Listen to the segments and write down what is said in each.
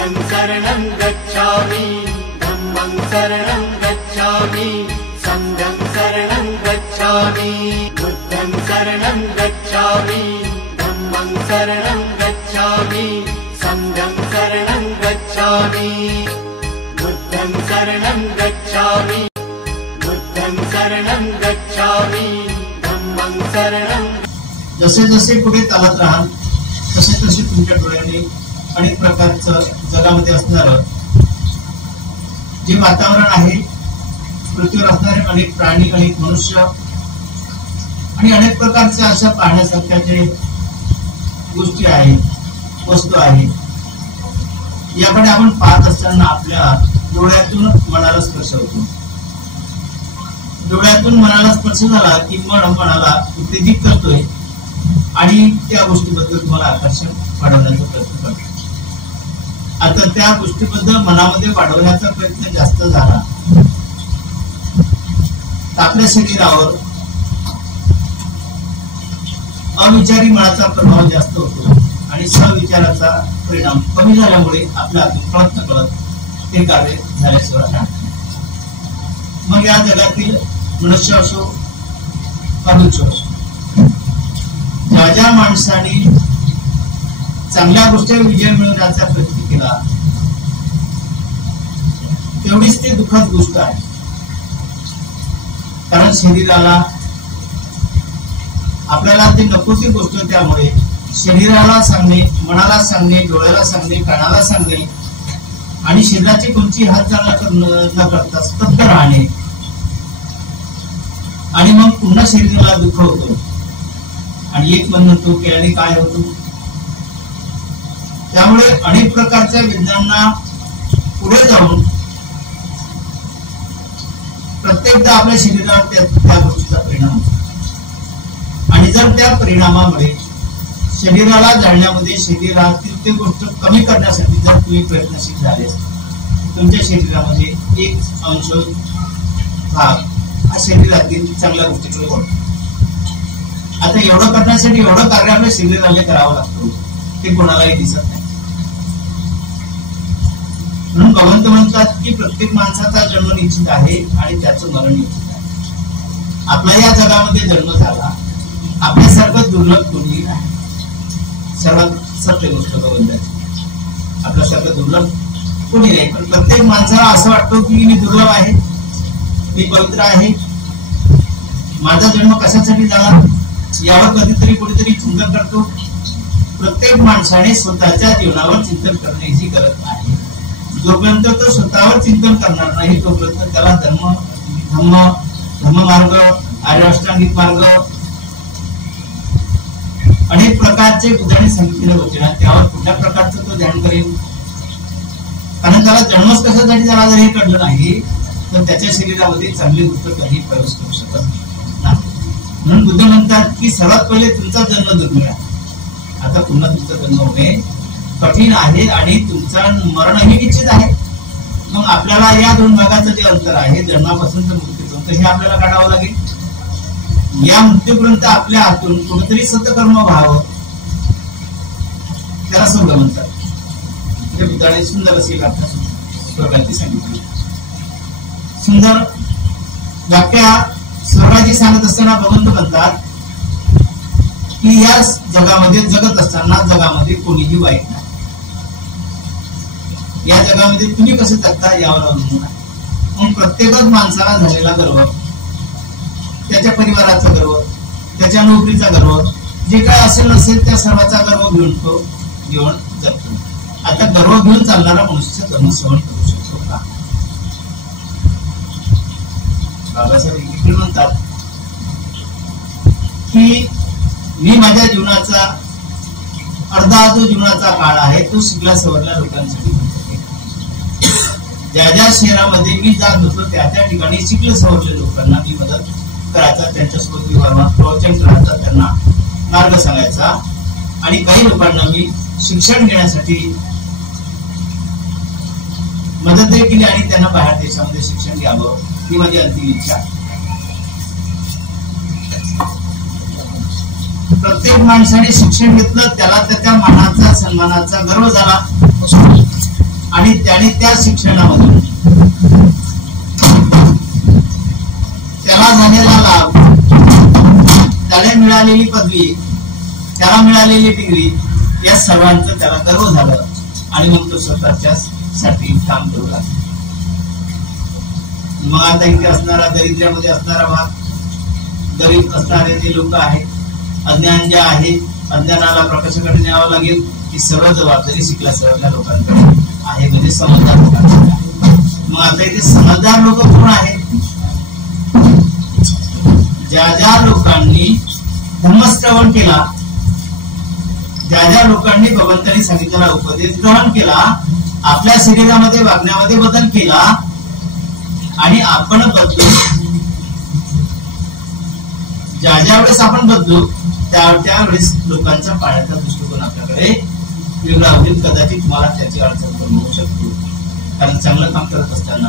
बुद्धं शरणं गच्छामि धम्मं शरणं गच्छामि संघं शरणं गच्छामि बुद्धं शरणं गच्छामि धम्मं शरणं गच्छामि संघं शरणं गच्छामि बुद्धं शरणं गच्छामि बुद्धं शरणं गच्छामि धम्मं शरणं। जसे जसे पुढे चालत राहाल तसे तसे तुमच्या डोळ्याने अनेक प्रकारचं जगामध्ये असणारं जे वातावरण आहे, पृथ्वीवर असणारे अनेक प्राणी, अनेक मनुष्य आणि अनेक प्रकारच्या अशा पाहण्यासारख्या जे गोष्टी आहेत, वस्तू आहेत, याकडे आपण पाहत असताना आपल्या डोळ्यातून मनाला स्पर्श होतो. डोळ्यातून मनाला स्पर्श झाला की मन मनाला उत्तेजित करतोय आणि त्या गोष्टीबद्दल तुम्हाला आकर्षण वाढवण्याचा प्रयत्न करतो. आता त्या गोष्टीबद्दल मनामध्ये वाढवण्याचा प्रयत्न जास्त झाला तर आपल्या शरीरावर अविचारी मनाचा प्रभाव जास्त होतो आणि सविचाराचा परिणाम कमी झाल्यामुळे आपल्या हातून कळत नकळत ते कार्य झाल्याशिवाय राहत. मग या जगातील मनुष्य असो का मनुष्य असो, ज्या ज्या माणसाने चांगल्या गोष्टीवर विजय मिळवण्याचा प्रयत्न केला तेवढीच ते दुःखद गोष्ट आहे. कारण शरीराला आपल्याला ते नको ती गोष्ट, त्यामुळे शरीराला सांगणे, मनाला सांगणे, डोळ्याला सांगणे, कानाला सांगणे आणि शरीराची कोणती हालचाल न करता स्तब्ध राहणे आणि मग पुन्हा शरीराला दुःख होतो आणि एक मन म्हणतो की आणि काय होतो. त्यामुळे अनेक प्रकारच्या विज्ञानांना पुढे जाऊन प्रत्येकदा आपल्या शरीरावर त्या गोष्टीचा परिणाम होतो आणि जर त्या परिणामामुळे शरीराला जाळण्यामध्ये, शरीरातील ते गोष्ट कमी करण्यासाठी जर तुम्ही प्रयत्नशील झाले, तुमच्या शरीरामध्ये एक अंश भाग हा शरीरातील चांगल्या गोष्टीकडे वळतो. आता एवढं करण्यासाठी एवढं कार्य आपल्या शरीराला करावं लागतं, ते कोणालाही दिसत नाही. म्हणून भगवंत म्हणतात की प्रत्येक माणसाचा जन्म निश्चित आहे आणि त्याचं मरण निश्चित आहे. आपला या जगामध्ये जन्म झाला, आपल्यासारखं दुर्लभ कोणी नाही. सर्वात सत्य गोष्ट भगवंताची, आपल्यासारखं दुर्लभ कोणी नाही. पण प्रत्येक माणसाला असं वाटतं की मी दुर्लभ आहे, मी पवित्र आहे, माझा जन्म कशासाठी झाला यावर कधीतरी कुठेतरी चिंतन करतो. प्रत्येक माणसाने स्वतःच्या जीवनावर चिंतन करण्याची गरज आहे. जोपर्यंत तो स्वतःवर चिंतन करणार नाही तोपर्यंत त्याला धम्म मार्ग, आर्याष्टांगिक मार्ग, अनेक प्रकारचे बुद्धाने सांगितलेले होते ना, त्यावर कुठल्या प्रकारचं तो ध्यान करेल. कारण त्याला जन्मच कशासाठी झाला जर हे कळलं नाही तर त्याच्या शरीरामध्ये चांगली गोष्ट कधी प्रवेश करू शकत नाही. म्हणून बुद्ध म्हणतात की सर्वात पहिले तुमचा जन्म दुर्मिळ आहे. आता पुन्हा तुमचा जन्म होणे कठीण आहे आणि तुमचं मरणही निश्चित आहे. मग आपल्याला या दोन भागाचं जे अंतर आहे, जन्मापासून तर मृत्यूपर्यंत, हे आपल्याला काढावं लागेल. या मृत्यूपर्यंत आपल्या हातून कुठेतरी सत्कर्म व्हावं, त्याला स्वर्ग म्हणतात. म्हणजे बुद्धाने सुंदर अशी व्याख्या स्वर्गाची सांगितली. सुंदर व्याख्या स्वर्गाची सांगत असताना भगवंत म्हणतात की या जगामध्ये जगत असताना जगामध्ये कोणीही वाईट नाही. या जगामध्ये तुम्ही कसं जगता यावर अवलंबून आहे. मग प्रत्येकच माणसाला झालेला गर्व, त्याच्या परिवाराचा गर्व, त्याच्या नोकरीचा गर्व, जे काय असेल नसेल त्या सर्वाचा गर्व घेऊन तो जीवन जगतो. आता गर्व घेऊन चालणारा मनुष्य धर्म सहन करू शकतो का? बाबासाहेब म्हणतात की मी माझ्या जीवनाचा अर्धा जो जीवनाचा काळ आहे तो शिकला सवरल्या लोकांसाठी. ज्या ज्या शहरामध्ये मी जात होतो त्या त्या ठिकाणी शिकले सवरले लोकांना मी मदत करायचा, त्यांच्यासोबत व्यवहार प्रवचन करायचा, त्यांना मार्ग सांगायचा आणि काही लोकांना मी शिक्षण घेण्यासाठी मदतही केली आणि त्यांना बाहेर देशामध्ये शिक्षण घ्यावं ही माझी अंतिम इच्छा आहे. प्रत्येक माणसाने शिक्षण घेतलं त्याला त्याच्या मानाचा सन्मानाचा गर्व झाला. आणि त्याने त्या शिक्षणामधून त्याला झालेला लाभ, त्याला मिळालेली पदवी, त्याला मिळालेली डिग्री, या सर्वांचं त्याला गर्व झालं आणि मग तो स्वतःच्या साठी काम करू लागला. मग आता इथे असणारा, दरिद्र्यामध्ये असणारा भाग, गरीब असणारे जे लोक आहेत, अज्ञान जे आहे, अज्ञानाला प्रकाशाकडे न्यावं लागेल. ही सर्व जबाबदारी शिकल्या सवरल्या लोकांकडे आहे, म्हणजे समजदार लोकांकडे. मग आता इथे समजदार लोक कोण आहेत? ज्या ज्या लोकांनी धर्मश्रवण केला, ज्या ज्या लोकांनी भगवंतांनी सांगितलेला उपदेश ग्रहण केला, आपल्या शरीरामध्ये वागण्यामध्ये बदल केला आणि आपण बदलू. ज्या ज्या वेळेस आपण बदलू त्यावेळेस लोकांचा पाण्याचा दृष्टिकोन आपल्याकडे वेगळा होईल. कदाचित तुम्हाला त्याची अडचण पण होऊ शकतो, कारण चांगलं काम करत असताना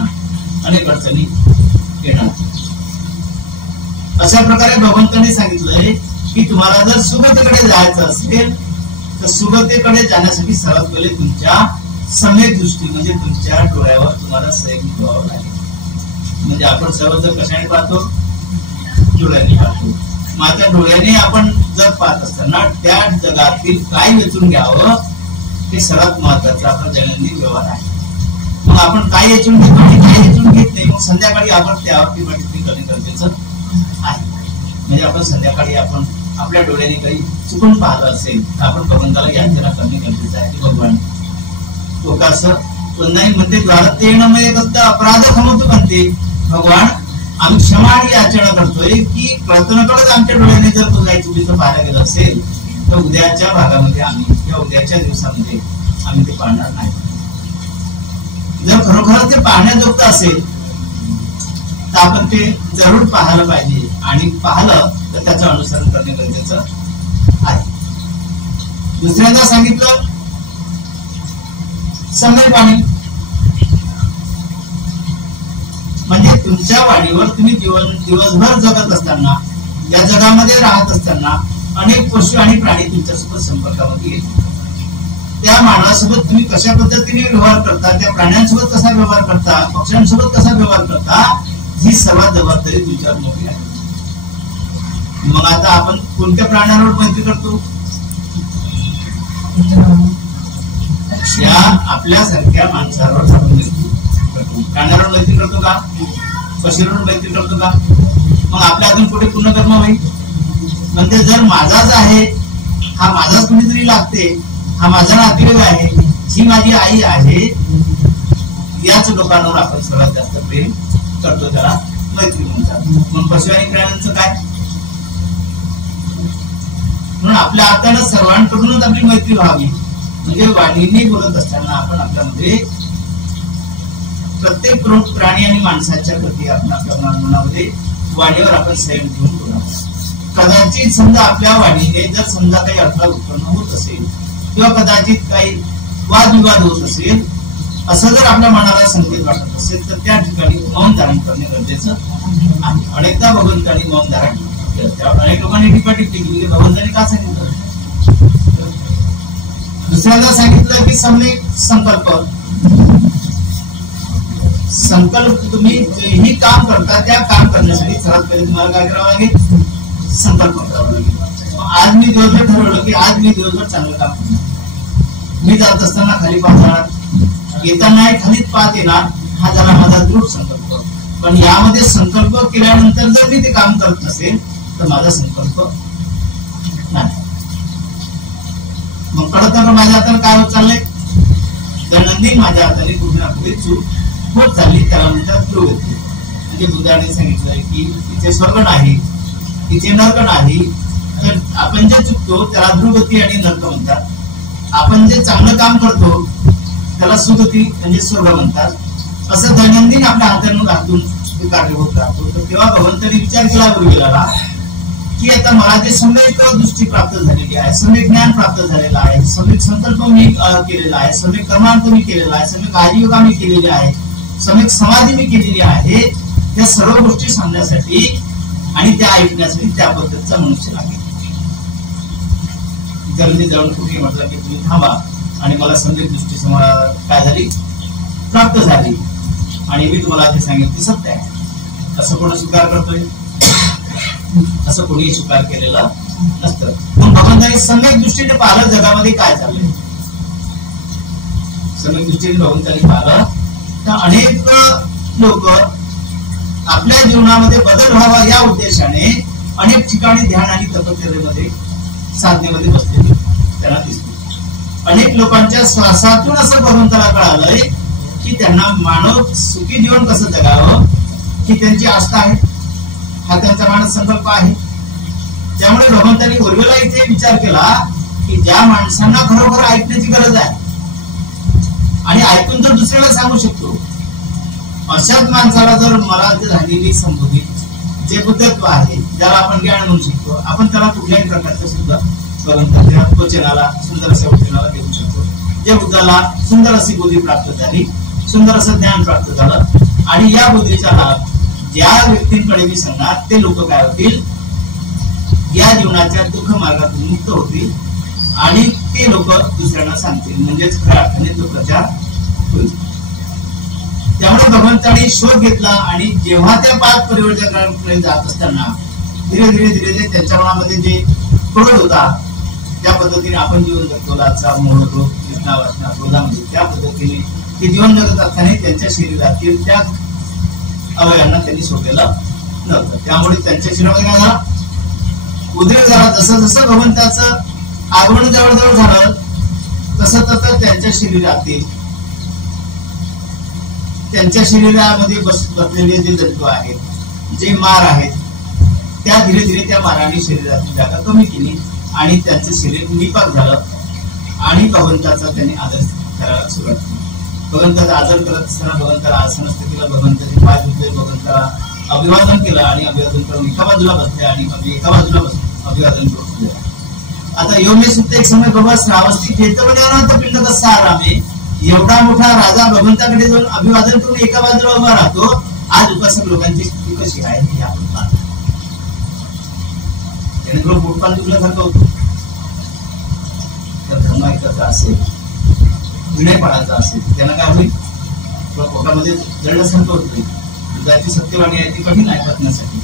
अनेक अडचणी येणार. अशा प्रकारे भगवंतांनी सांगितलंय की तुम्हाला जर सुगतीकडे जायचं असेल तर सुगतीकडे जाण्यासाठी सर्वात पहिले तुमच्या सम्यक दृष्टी म्हणजे तुमच्या डोळ्यावर तुम्हाला संयम ठेवावं लागेल. म्हणजे आपण सर्व जर कशाने पाहतो? डोळ्याने पाहतो. मग त्या डोळ्याने आपण जर पाहत असताना त्या जगातील काय वेचून घ्यावं हे सर्वात महत्वाचं आपला दैनंदिन व्यवहार आहे. मग आपण काय वेचून घेतो आणि काय वेचून घेत नाही, मग संध्याकाळी आपण त्यावरती टिप्पणी करणे गरजेचं आहे. म्हणजे आपण संध्याकाळी आपण आपल्या डोळ्याने काही चुकून पाहिलं असेल तर आपण भगवंताला याचना करणे गरजेचं आहे की भगवान तो कसं पुन्हा म्हणते द्वारात येणं म्हणजे फक्त अपराध खमवतो म्हणते भगवान आम्ही क्षमा आणि याचना करतोय की प्रयत्नाकडे आमच्या डोळ्याने जर तो काही चुकीचं पाहायला गेलं असेल तर उद्याच्या भागामध्ये आम्ही किंवा उद्याच्या दिवसामध्ये आम्ही ते पाहणार नाही. जर खरोखर ते पाहण्याजोगतं असेल तर आपण ते जरूर पाहायला पाहिजे आणि पाहिलं तर त्याचं अनुसरण करणे गरजेचं आहे. दुसऱ्यांदा सांगितलं सम्यक वाणी म्हणजे तुमच्या वाणीवर तुम्ही दिवसभर जगत असताना, या जगामध्ये राहत असताना अनेक पशु आणि प्राणी तुमच्यासोबत संपर्कामध्ये येतात. त्या मानवासोबत तुम्ही कशा पद्धतीने व्यवहार करता, त्या प्राण्यांसोबत कसा व्यवहार करता, पक्ष्यांसोबत कसा व्यवहार करता, ही सर्वात जबाबदारी तुमच्यावर मोठी आहे. मग आता आपण कोणत्या प्राण्यांवर मैत्री करतो? या आपल्यासारख्या माणसावर आपण मैत्री करतो. प्राण्यांवर मैत्री करतो का? पशुंवर मैत्री करतो का? मग आपल्या अजून पुढे पुण्यकर्म होईल. म्हणजे जर माझाच आहे, हा माझाच कुणीतरी लागते, हा माझा नातेवाईक आहे, ही माझी आई आहे, याच लोकांवर आपण सर्वात जास्त प्रेम करतो, त्याला मैत्री म्हणतात. मग पशु आणि प्राण्यांचं काय? म्हणून आपल्या हाताने सर्वांकडूनच आपली मैत्री व्हावी. म्हणजे वाणीने बोलत असताना आपण आपल्यामध्ये प्रत्येक प्राणी आणि माणसाच्या प्रती आपण आपल्या मनामध्ये वाणीवर आपण संयम ठेवून बोलावं. कदाचित समजा आपल्या वाणीने जर समजा काही अडथळा उत्पन्न होत असेल किंवा कदाचित काही वादविवाद होत असेल, असं जर आपल्या मनाला संकेत वाटत असेल तर त्या ठिकाणी मौन धारण करणे गरजेचं आहे. अनेकदा भगवंतांनी मौन धारण केलं, त्यावर अनेक लोकांनी टिप्पणी केली, भगवंतांनी का सांगितलं? दुसऱ्यांदा सांगितलं की सम्यक संकल्प. संकल्प तुम्ही जेही काम करता त्या काम करण्यासाठी सर्वात पहिले तुम्हाला काय करावं लागेल? संकल्प करावा लागेल. आज मी दिवसभर ठरवलं की आज मी दिवसभर चांगलं काम करणार. मी जात असताना खाली पाहणार, येताना खालीच पाहत येणार, हा झाला माझा दृढ संकल्प. पण यामध्ये संकल्प केल्यानंतर जर मी ते काम करत नसेल तर माझा संकल्प नाही. मग कळत का माझ्या हाताने काय होत चाललंय? दैनंदिन माझ्या हाताने कुठे ना कुठे चूक होत चालली, त्याला म्हणतात प्रवृत्ती. म्हणजे बुद्धाने सांगितलंय की इथे स्वर्ग नाही, इथे नरक नाही. तर आपण जे चुकतो त्याला ध्रुवगती आणि नरक म्हणतात. आपण जे चांगलं काम करतो त्याला सुगती म्हणजे स्वर्ग म्हणतात. असं दैनंदिन आपल्या हातून कार्य होत राहतो. तर तेव्हा भगवंतांनी विचार केला गुरुजीला की आता मला जे सम्यक दृष्टी प्राप्त झालेली आहे, सम्यक ज्ञान प्राप्त झालेलं आहे, सम्यक संकल्प मी केलेला आहे, सम्यक कर्मार्थ मी केलेला आहे, सम्यक आजीविका मी केलेली आहे, सम्यक समाधी मी केलेली आहे. त्या सर्व गोष्टी सांगण्यासाठी आणि त्या ऐकण्यासाठी त्या पद्धतीचा मनुष्य लागेल. जर मी जाऊन कुठे म्हटलं की तुम्ही थांबा आणि मला सम्यक दृष्टी काय झाली प्राप्त झाली आणि मी तुम्हाला जे सांगितलं ते सत्य आहे असं कोण स्वीकार करतोय? असं कोणी स्वीकार केलेलं नसतं. पण भगवंतांनी सम्यक दृष्टीने पाहिलं जगामध्ये काय चाललंय. सम्यक दृष्टीने भगवंतांनी पाहिलं तर अनेक लोक आपल्या जीवनामध्ये बदल व्हावा या उद्देशाने अनेक ठिकाणी ध्यान आणि तपश्चर्येमध्ये साधनेमध्ये बसलेले त्यांना दिसते. अनेक लोकांच्या श्वासातून असं भगवंताला कळालंय की त्यांना मानव सुखी जीवन कसं जगावं ही त्यांची आस्था आहे, हा त्यांचा मानस संकल्प आहे. त्यामुळे भगवंतांनी उर्वेला इथे विचार केला की ज्या माणसांना खरोखर ऐकण्याची गरज आहे आणि ऐकून जर दुसऱ्याला सांगू शकतो अशाच माणसाला जर मला झालेली संबोधित जे बुद्धत्व आहे ज्याला आपण ज्ञान म्हणू शकतो आपण त्याला कुठल्याही प्रकारचं सुद्धा भगवंताच्या वचनाला सुंदर अशा वचनाला देऊ शकतो. जे बुद्धाला सुंदर अशी बुद्धी प्राप्त झाली, सुंदर असं ज्ञान प्राप्त झालं आणि या बुद्धीचा लाभ ज्या व्यक्तींकडे मी सांगणार ते लोक काय होतील, या जीवनाच्या दुःख मार्गातून मुक्त होतील आणि ते लोक दुसऱ्यांना सांगतील, म्हणजेच खऱ्या अर्थाने तो प्रचार होईल. त्यामुळे भगवंतांनी शोध घेतला आणि जेव्हा त्या पाच परिवर्तनाकडे जात असताना धीरे धीरे त्यांच्या मनामध्ये जे क्रोध होता त्या पद्धतीने आपण जीवन जगतो, लाचा मोह क्रोध कृष्णा वासना क्रोधामध्ये त्या पद्धतीने ते जीवन जगत असताना त्यांच्या शरीरातील त्या अवयवांना त्यांनी सोडलेलं नव्हतं. त्यामुळे त्यांच्या शरीरामध्ये काय झाला, उद्रेक झाला. जसं जसं भगवंताचं आगमन जवळजवळ झालं तसं तसं त्यांच्या शरीरामध्ये बसलेले जे जंतू आहेत, जे मार आहेत, त्या धीरे धीरे त्या माराने शरीराची जागा कमी केली आणि त्यांचं शरीर निपाक झालं आणि भगवंताचा त्यांनी आदर करायला सुरुवात केली. भगवंताचा आदर करत असताना भगवंताला आसन स्थितीला भगवंताचे पाय धुतले, भगवंताला अभिवादन केलं आणि अभिवादन करून एका बाजूला बसले आणि एका बाजूला अभिवादन करून. आता योमे सुद्धा एक समय बाबा श्रावस्ती चेतवण्यावर पिंड कसा आरामे, एवढा मोठा राजा भगवंताकडे जाऊन अभिवादन करून एका बाजूला उभा राहतो. आज उपासक लोकांची स्थिती कशी आहे हे आपण पाहतो. जेणेकरून पोटपान दुखल्यासारखं होतो. तर धर्म ऐकायचा असेल, विनय पाळायचा असेल, त्यांना काय होईल, पोटामध्ये जळल्यासारखं होतं. दुधाची सत्यवाणी आहे ती कठीण ऐकण्यासाठी.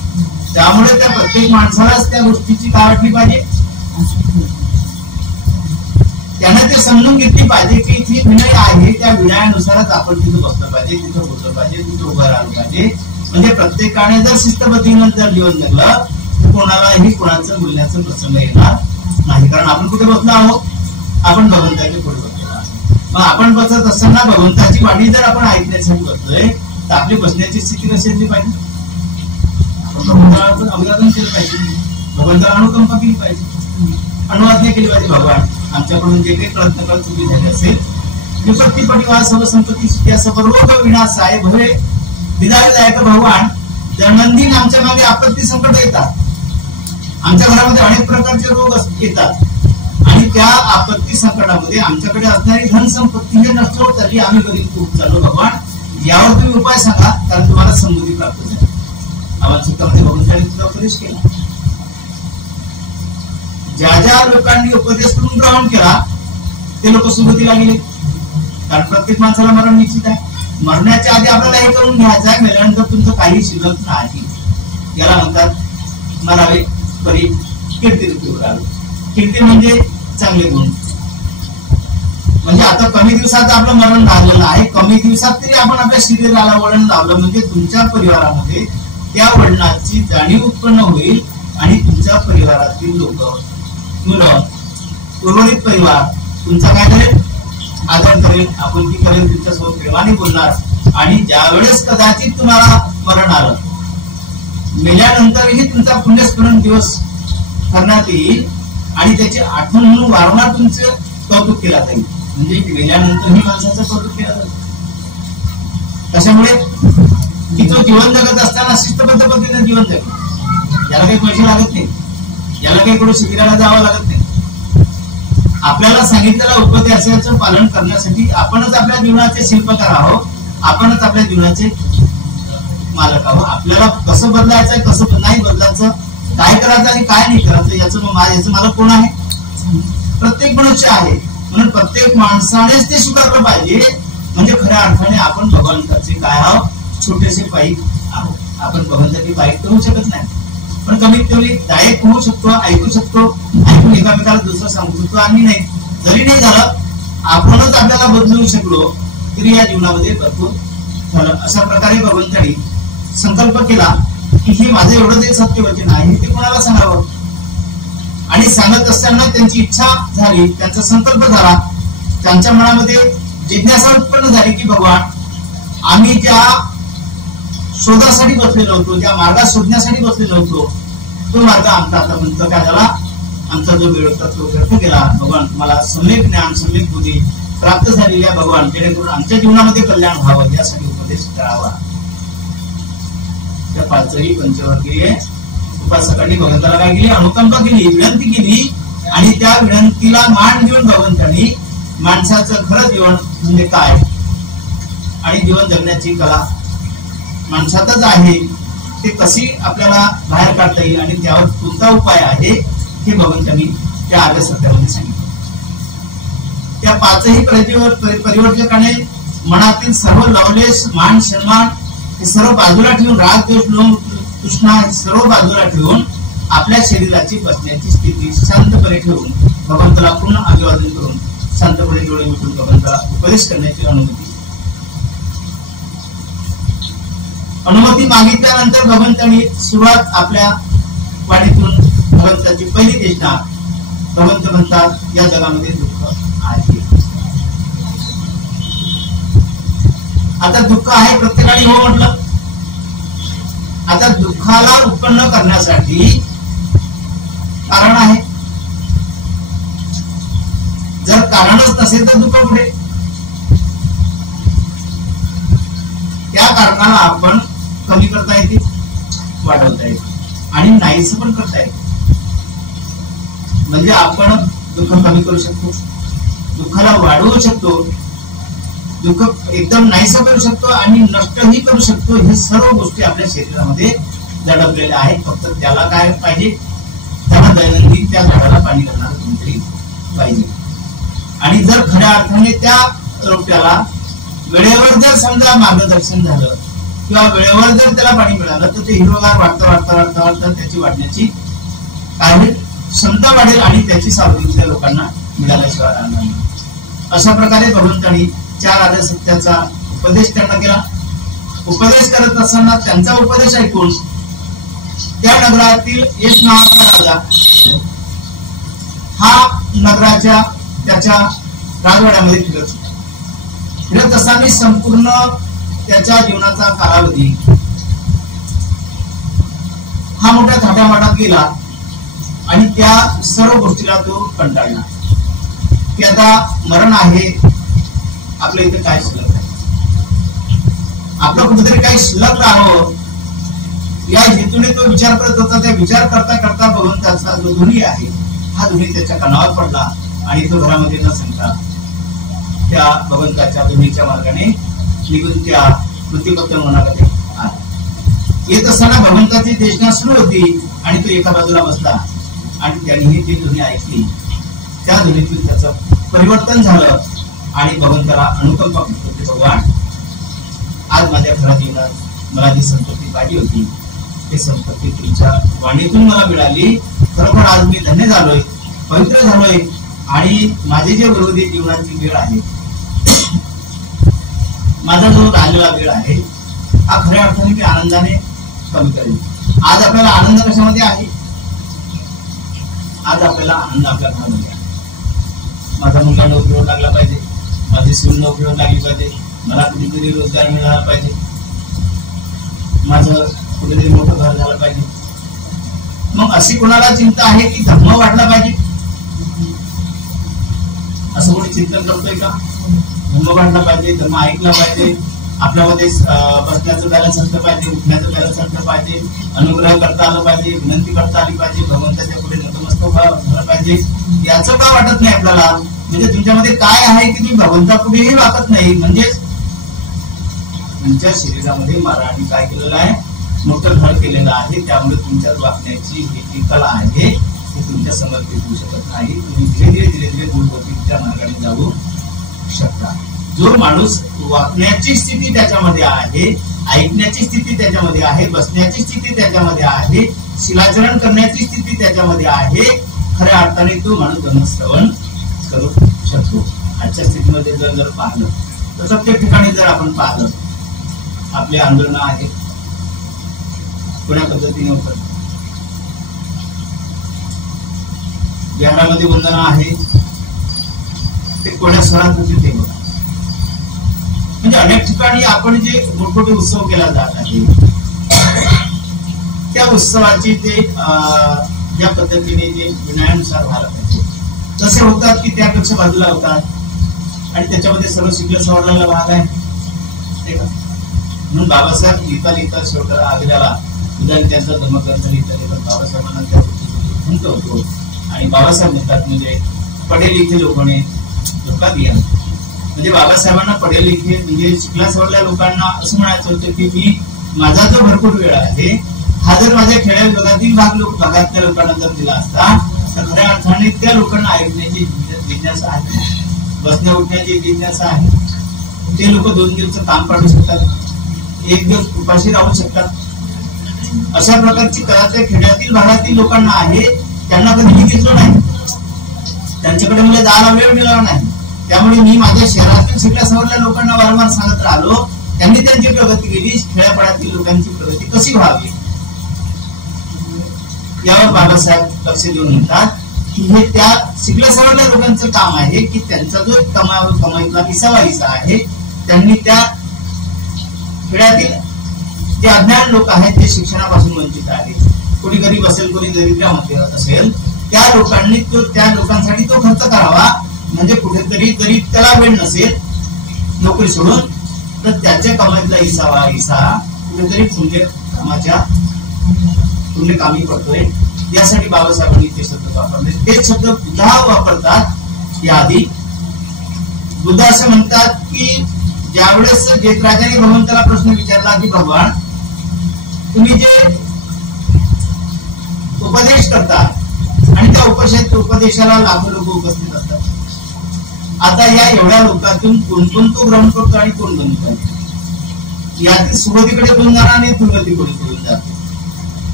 त्यामुळे त्या प्रत्येक माणसालाच त्या गोष्टीची काय वाटली पाहिजे, त्याने ते समजून घेतली पाहिजे की जी विनय आहे त्या विनयानुसारच आपण तिथं बसलं पाहिजे, तिथं बोललं पाहिजे, तिथं उभं राहिलं पाहिजे. म्हणजे प्रत्येकाने जर शिस्तबद्धीनं जर जीवन जगलं तर कोणालाही कोणाचं बोलण्याचं प्रसंग येणार नाही. कारण आपण कुठे बसलो आहोत, आपण भगवंताच्या पुढे बसलेलो आहोत. मग आपण बसत असताना भगवंताची वाणी जर आपण ऐकण्यासाठी बसतोय तर आपली बसण्याची स्थिती कशी असली पाहिजे, आपण भगवंताला अभिवादन केलं पाहिजे, भगवंताला अनुकंपा केली पाहिजे, अनुवादना केली पाहिजे. भगवान आमच्याकडून जे काही कळत नकळत चुकी झाली असेल विपत्ती परिवार सर्व संपत्ती सुद्धा सर्व विनाश आहे भवे विदायक भगवान. दैनंदिन आमच्या मागे आपत्ती संकट येतात, आमच्या घरामध्ये अनेक प्रकारचे रोग येतात आणि त्या आपत्ती संकटामध्ये आमच्याकडे असणारी धन संपत्ती हे नसतो तरी आम्ही गरीब खूप चाललो. भगवान यावर तुम्ही उपाय सांगा कारण तुम्हाला समृद्धी प्राप्त झाली. आम्हाला सुखामध्ये भगवंतांनी तुला उपदेश केला. ज्या ज्या लोकांनी उपदेश करून ग्रहण केला ते लोक सुरुवातीला गेले. कारण प्रत्येक माणसाला मरण निश्चित आहे. मरण्याच्या आधी आपल्याला हे करून घ्यायचं आहे, मेल्यानंतर तुमचं काही शिल्लक नाही. याला म्हणतात मरावे परी कीर्ती. कीर्ती म्हणजे चांगले गुण. म्हणजे आता कमी दिवसात आपलं मरण झालेलं आहे, कमी दिवसात तरी आपण आपल्या शरीराला वळण लावलं म्हणजे तुमच्या परिवारामध्ये त्या वळणाची जाणीव उत्पन्न होईल आणि तुमच्या परिवारातील लोक, मुलं, उर्वरित परिवार तुमचा काय करेल, आदर करेल, आपुलकी करेल, तुमच्यासोबत प्रेमाने बोलणार. आणि ज्या वेळेस कदाचित तुम्हाला मरण आलं, मेल्यानंतरही तुमचा पुण्यस्मरण दिवस करण्यात येईल आणि त्याची आठवण म्हणून वारंवार तुमचं कौतुक केला जाईल. म्हणजे मेल्यानंतरही माणसाचं कौतुक केलं जाईल. त्याच्यामुळे की तो जीवन जगत असताना शिस्तबद्ध पद्धतीने जीवन जगत, याला काही पैसे लागत नाही, याला काही कुठे शिबिराला जावं लागत नाही. आपल्याला सांगितलेल्या उपदेशाचं पालन करण्यासाठी आपणच आपल्या जीवनाचे शिल्पकार आहोत, आपणच आपल्या जीवनाचे मालक आहोत. आपल्याला कसं बदलायचं, कसं नाही बदलायचं, काय करायचं आणि काय नाही करायचं याचं मालक कोण आहे, प्रत्येक मनुष्य आहे. म्हणून प्रत्येक माणसानेच ते स्वीकारलं पाहिजे. म्हणजे खऱ्या खऱ्या अर्थाने आपण भगवंताचे काय आहोत, छोटेसे पाईप आहोत. आपण भगवंताची पाईप होऊ शकत नाही, पण कमीत कमी दायक होऊ शकतो, ऐकू शकतो, ऐकून एकामेकाला दुसरं सांगू शकतो. आणि नाही जरी नाही झालं, आपणच आपल्याला बदलू शकलो तरी या जीवनामध्ये भरपूर झालं. अशा प्रकारे भगवंतांनी संकल्प केला की हे माझं एवढं जे सत्यवचन आहे ते कोणाला सांगावं. आणि सांगत असताना त्यांची इच्छा झाली, त्यांचा संकल्प झाला, त्यांच्या मनामध्ये जिज्ञासा उत्पन्न झाली की भगवान, आम्ही ज्या शोधासाठी बसलेलो होतो, ज्या मार्गात शोधण्यासाठी बसलेलो होतो, तो मार्ग आमचा आतापर्यंत काय झाला, आमचा जो वेळ होता तो व्यर्थ गेला. भगवान तुम्हाला सम्यक ज्ञान सम्यक बुद्धी प्राप्त झालेली आहे भगवान, जेणेकरून आमच्या जीवनामध्ये कल्याण व्हावं यासाठी उपदेश करावा. त्या पाचही पंचवर्गीय उपासकांनी भगवंताला काय केली, अनुकंपा केली, विनंती केली. आणि त्या विनंतीला मान देऊन भगवंतांनी माणसाचं खरं जीवन म्हणजे काय आणि जीवन जगण्याची कला माणसातच आहे, ते कशी आपल्याला बाहेर काढता येईल आणि त्यावर कोणता उपाय आहे हे भगवंतांनी त्या आर्य सत्यामध्ये सांगितलं. त्या पाचही परिवर्तकाने मनातील सर्व लवलेश मान सन्मान हे सर्व बाजूला ठेवून, राग द्वेष लोभ तृष्णा हे सर्व बाजूला ठेवून आपल्या शरीराची बसण्याची स्थिती शांतपणे ठेवून भगवंताला पूर्ण अभिवादन करून शांतपणे डोळे मिटून भगवंताला उपदेश करण्याची अनुमती मागितल्यानंतर भगवंतांनी सुरुवात आपल्या वाणीतून भगवंताची पहिली देशना. भगवंत म्हणतात या जगामध्ये दुःख आहे. आता दुःख आहे प्रत्येकाने हो म्हटलं. आता दुःखाला उत्पन्न करण्यासाठी कारण आहे. जर कारणच नसेल तर दुःख कुठे. त्या कारणाला आपण कमी करता येते, वाढवता येते आणि नाहीच पण करता येते. म्हणजे आपण दुःख कमी करू शकतो, दुःखाला वाढवू शकतो, दुःख एकदम नाहीसं करू शकतो आणि नष्टही करू शकतो. हे सर्व गोष्टी आपल्या शरीरामध्ये दडपलेल्या आहेत. फक्त त्याला काय पाहिजे, त्याला दैनंदिन त्या झाडाला पाणी घालणार कोणतरी पाहिजे. आणि जर खऱ्या अर्थाने त्या रोट्याला वेळेवर जर समजा मार्गदर्शन झालं किंवा वेळेवर जर त्याला पाणी मिळालं तर ते हिरवगार वाढता वाढता वाढता वाढता त्याची वाढण्याची काय क्षमता वाढेल आणि त्याची सावधी लोकांना मिळाल्याशिवाय राहणार नाही. अशा प्रकारे भगवंतांनी चार आर्य सत्याचा उपदेश त्यांना केला. उपदेश करत असताना त्यांचा उपदेश ऐकून त्या नगरातील यश नावाचा राजा हा नगराच्या त्याच्या राजवाड्यामध्ये फिरत असताना संपूर्ण त्याच्या जीवनाचा कालावधी हा मोठ्या थाटामाटात गेला आणि त्या सर्व गोष्टीला तो कंटाळला की आता मरण आहे, आपल्या इथे काय शिल्लक आहे, आपलं कुठेतरी काही शिल्लक राहावं या हेतूने तो विचार करत होता. त्या विचार करता करता भगवंताचा जो ध्वनी आहे हा ध्वनी त्याच्या कानावर पडला आणि तो घरामध्ये न सांगता त्या भगवंताच्या ध्वनीच्या मार्गाने निघून त्या मृत्यूपत्तन होण्याकडे आला. येत असताना भगवंताची देशना सुरू होती आणि तो एका बाजूला बसला आणि त्यांनी ती ध्वनी ऐकली. त्या ध्वनीतून त्याचं परिवर्तन झालं आणि भगवंताला अनुकंपा करतो की भगवान, आज माझ्या घरात जीवनात मला जी संपत्ती पाहिजे होती ती संपत्ती तुमच्या वाणीतून मला मिळाली. खरोखर आज मी धन्य झालोय, पवित्र झालोय आणि माझे जे विरोधी जीवनाची वेळ आहे, माझा जो राहिलेला वेळ आहे हा खऱ्या अर्थाने मी आनंदाने कमी करेल. आज आपल्याला आनंद कशामध्ये आहे? आज आपल्याला आनंद आपल्या घरामध्ये आहे. माझा मुलगा नोकरीवर लागला पाहिजे, माझी सून नोकरीवर लागली पाहिजे, मला कुठेतरी रोजगार मिळाला पाहिजे, माझं कुठेतरी मोठं घर झालं पाहिजे. मग अशी कोणाला चिंता आहे की धर्म वाढला पाहिजे? असं कोणी चिंतन करतोय का? धर्म वाढला पाहिजे, धर्म ऐकला पाहिजे, आपल्यामध्ये बसण्याचं बॅलन्स असलं पाहिजे, उठण्याचं बॅलन्स असलं पाहिजे, अनुग्रह करता आलं पाहिजे, विनंती करता आली पाहिजे, भगवंताच्या पुढे नतमस्तक झालं पाहिजे. याचं का वाटत नाही आपल्याला? म्हणजे तुमच्यामध्ये काय आहे की तुम्ही भगवंतापुढेही वागत नाही. म्हणजेच तुमच्या शरीरामध्ये महाराजांनी काय केलेलं आहे? मोठं घर केलेलं आहे. त्यामुळे तुमच्या वागण्याची ही कला आहे ती तुमच्या समर्पित होऊ शकत नाही. तुम्ही धीरे धीरे मूलभूतीच्या मार्गाने जाऊ शकता. जो माणूस वागण्याची स्थिती त्याच्यामध्ये आहे, ऐकण्याची स्थिती त्याच्यामध्ये आहे, बसण्याची स्थिती त्याच्यामध्ये आहे, शिलाचरण करण्याची स्थिती त्याच्यामध्ये आहे, खऱ्या अर्थाने तो माणूस धर्मश्रवण करू शकतो. आजच्या स्थितीमध्ये जर पाहिलं तर प्रत्येक ठिकाणी जर आपण पाहिलं आपले आंदोलन आहेत, कोण्या पद्धतीने होतात. बिहारामध्ये वंदना आहे ते कोण्या स्वरात होते ते बघा. म्हणजे अनेक ठिकाणी आपण जे मोठमोठे उत्सव केला जात आहे त्या उत्सवाची ते ज्या पद्धतीने जे विनयानुसार व्हायला पाहिजे तसे होतात की त्यापेक्षा बाजूला होतात आणि त्याच्यामध्ये सर्व शिकलं सवरलेला भाग आहे. म्हणून बाबासाहेब लिहिता लिहिता शेवट आग्र्याला उदाहरण त्यांचा धर्मग्रंथ लिहिता बाबासाहेबांना त्या गोष्टीचा खंत होतो आणि बाबासाहेब म्हणतात म्हणजे पढे लिखे लोकांनी धोका दिला. म्हणजे बाबासाहेबांना पढे लिखे म्हणजे शिकल्या सवरल्या लोकांना असं म्हणायचं होतं की मी माझा जो भरपूर वेळ आहे हा जर माझ्या खेड्या विभागातील भागातल्या लोकांना जर दिला असता तर खऱ्या अर्थाने त्या लोकांना ऐकण्याची जिज्ञासा आहे, बसण्या उठण्याची जिज्ञासा आहे. ते लोक 2 दिवस काम पाडू शकतात, 1 दिवस उपाशी राहू शकतात. अशा प्रकारची कला त्या खेड्यातील भागातील लोकांना आहे. त्यांना कधी घेतलं नाही, त्यांच्याकडे मला जायला वेळ मिळाला नाही. त्यामुळे मी माझ्या शहरातील सगळ्या सवरल्या लोकांना वारंवार सांगत राहिलो. त्यांनी त्यांची प्रगती केली, खेड्यापाड्यातील लोकांची प्रगती कशी व्हावी यावर बाबासाहेब लक्ष देऊन म्हणतात की हे त्या शिकल्या सवरल्या लोकांचं काम आहे की त्यांचा जो कमाईचा हिस्सा आहे त्यांनी त्या खेड्यातील जे अज्ञान लोक आहेत जे शिक्षणापासून वंचित आहेत, कोणी गरीब असेल कोणी दरिद्र्यामध्ये असेल, त्या लोकांनी त्या लोकांसाठी तो खर्च करावा. म्हणजे कुठेतरी जरी त्याला वेळ नसेल नोकरी सोडून तर त्याच्या कमाईतला हिस्सा कुठेतरी पुण्य कामी पडतोय. यासाठी बाबासाहेबांनी ते शब्द वापरले. ते शब्द बुद्धा वापरतात याआधी. बुद्ध असं म्हणतात की ज्यावेळेस जेतराजाने भगवंताला प्रश्न विचारला की भगवान तुम्ही जे उपदेश करता आणि त्या उपदेशाला लाखो लोक उपस्थित असतात, आता या एवढ्या लोकांतून कोण तो ग्रहण करतो आणि कोण बंद करतो, यातील सुगतीकडे कोण जाणार आणि दुर्गतीकडे कोण जातो.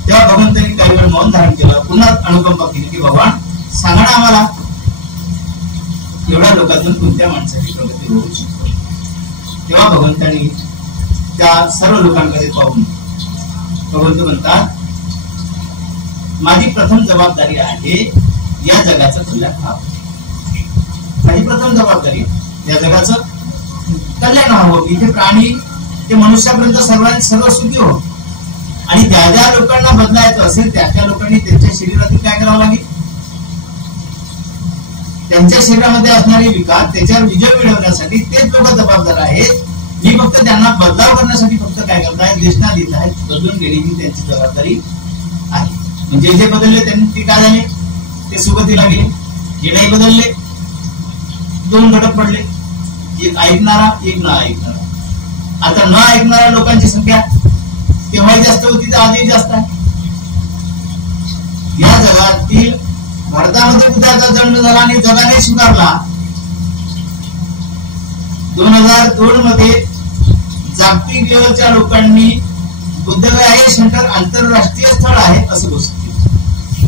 तेव्हा भगवंतांनी काही वेळ मौन धारण केलं, पुन्हा अनुकंपा केली की भगवान सांगा ना आम्हाला एवढ्या लोकांतून कोणत्या माणसाची प्रगती होऊ शकते. तेव्हा भगवंतांनी त्या सर्व लोकांकडे पाहून भगवंत म्हणतात माझी प्रथम जबाबदारी आहे या जगाचं कल्याण व्हावं. माझी प्रथम जबाबदारी या जगाचं कल्याण व्हावं. इथे प्राणी ते मनुष्यापर्यंत सर्व सुखी हो. आणि ज्या ज्या लोकांना बदलायचं असेल त्या लोकांनी त्यांच्या शरीरातील काय करावं लागेल, त्यांच्या शरीरामध्ये असणारे विकार त्याच्यावर विजय मिळवण्यासाठी तेच लोक जबाबदार आहेत. मी फक्त त्यांना बदलाव करण्यासाठी फक्त काय करताय देशना देत आहेत. बदलून घेण्याची त्यांची जबाबदारी आहे. म्हणजे जे बदलले त्यांनी ते काय झाले, ते सुगतीला गेले. जे नाही बदलले 2 घटक पडले, एक ऐकणारा एक न ऐकणारा. आता न ऐकणाऱ्या लोकांची संख्या तेव्हाही जास्त होती तर आजही जास्त आहे. या जगातील भारतामध्ये बुद्धाचा जन्म झाला आणि जगाने स्वीकारला. 2002 मध्ये जागतिक लेवलच्या लोकांनी बुद्धगया हे सेंटर आंतरराष्ट्रीय स्थळ आहे असं घोषित केलं.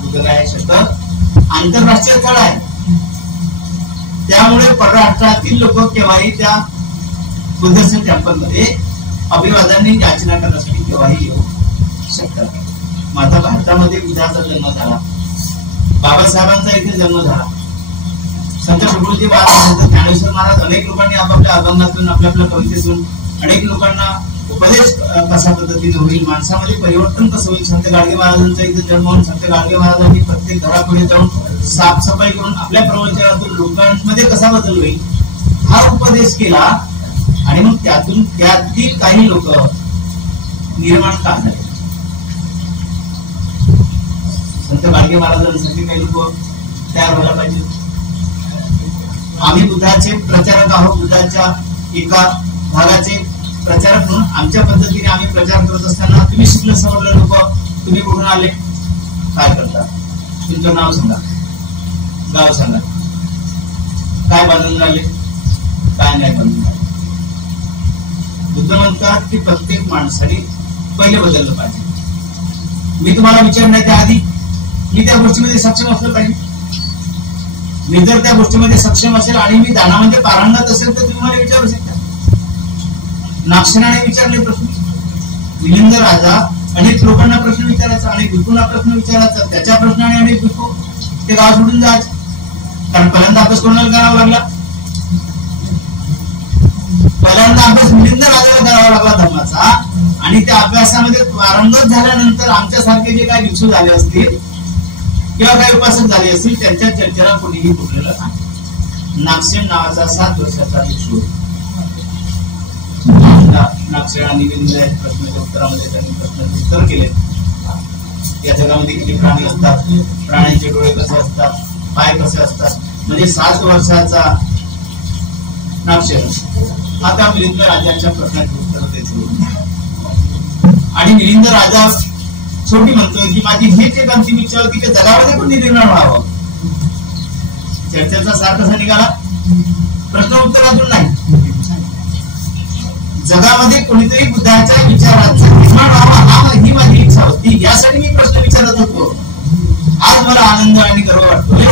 बुद्धगया हे सेंटर आंतरराष्ट्रीय स्थळ आहे. त्यामुळे परराष्ट्रातील लोक केव्हाही त्या बुद्ध टेम्पल मध्ये अभिवादनाने याचना करण्यासाठी केव्हाही येऊ शकतात. माझा भारतामध्ये बुद्धाचा जन्म झाला, बाबासाहेबांचा इथे जन्म झाला, संत प्रभूजी महाराज संत ज्ञानेश्वर महाराज अनेक लोकांनी आपापल्या अभंगातून आपल्या कवितेतून अनेक लोकांना उपदेश कशा पद्धतीने होईल, माणसामध्ये परिवर्तन कसं होईल. संत गाडगे महाराजांचा इथे जन्म होऊन संत गाडगे महाराजांनी प्रत्येक घरापुढे जाऊन साफसफाई करून आपल्या प्रवचनातून लोकांमध्ये कसा बदल होईल हा उपदेश केला. आणि मग त्यातील काही लोक निर्माण का झाले. संत गाडगे महाराजांसाठी काही लोक तयार व्हायला पाहिजे. आम्ही बुद्धाचे प्रचारक आहोत, बुद्धाच्या एका भागाचे प्रचारक म्हणून आमच्या पद्धतीने आम्ही प्रचार करत असताना तुम्ही शिकलं सवरले लोक तुम्ही कुठून आले, काय करता, तुमचं नाव सांगा, गाव सांगा, काय बांधून राहिले, काय नाही बनून राहिलं. बुद्ध म्हणतात की प्रत्येक माणसाने पहिले बदललं पाहिजे. मी तुम्हाला विचारण्याच्या आधी मी त्या गोष्टीमध्ये सक्षम असलं पाहिजे. मी जर त्या गोष्टीमध्ये सक्षम असेल आणि मी दानामध्ये पारंगत असेल तर तुम्ही मला विचारू शकता. नागसेनाने विचारले प्रश्न. मिलिंद राजा अनेक लोकांना प्रश्न विचारायचा, अनेक भिक्खूंना प्रश्न विचारायचा. त्याच्या प्रश्नाने अनेक भिक्खू ते गाव सोडून जायचे. कारण पहिल्यांदा अभ्यास कोणाला करावा लागला? पहिल्यांदा अभ्यास मिलिंद राजाला करावा लागला धर्माचा. आणि त्या अभ्यासामध्ये पारंगत झाल्यानंतर आमच्यासारखे जे काही भिक्षू झाले असतील किंवा काही उपासक झाले असतील त्यांच्या चर्चेला कोणीही कुठलेलं नाही. नागसेन नावाचा 7 वर्षाचा भिक्षू नागसेन आणि मिलिंद या प्रश्नाच्या उत्तरामध्ये त्यांनी प्रश्नाचे उत्तर केले. या जगामध्ये किती प्राणी असतात, प्राण्यांचे डोळे कसे असतात, पाय कसे असतात, म्हणजे 7 वर्षाचा नागसेन हा त्या मिलिंद राजाच्या प्रश्नाचे उत्तर देतो. आणि मिलिंद राजा शेवटी म्हणतोय की माझी हेच एक अंतिम इच्छा होती की जगामध्ये कोणी निर्माण व्हावं. चर्चेचा सार कसा निघाला? प्रश्न उत्तरातून नाही, जगामध्ये कोणीतरी बुद्धाच्या विचाराचं निर्माण व्हावा ही माझी इच्छा होती. यासाठी मी प्रश्न विचारत होतो. आज मला आनंद आणि गर्व वाटतोय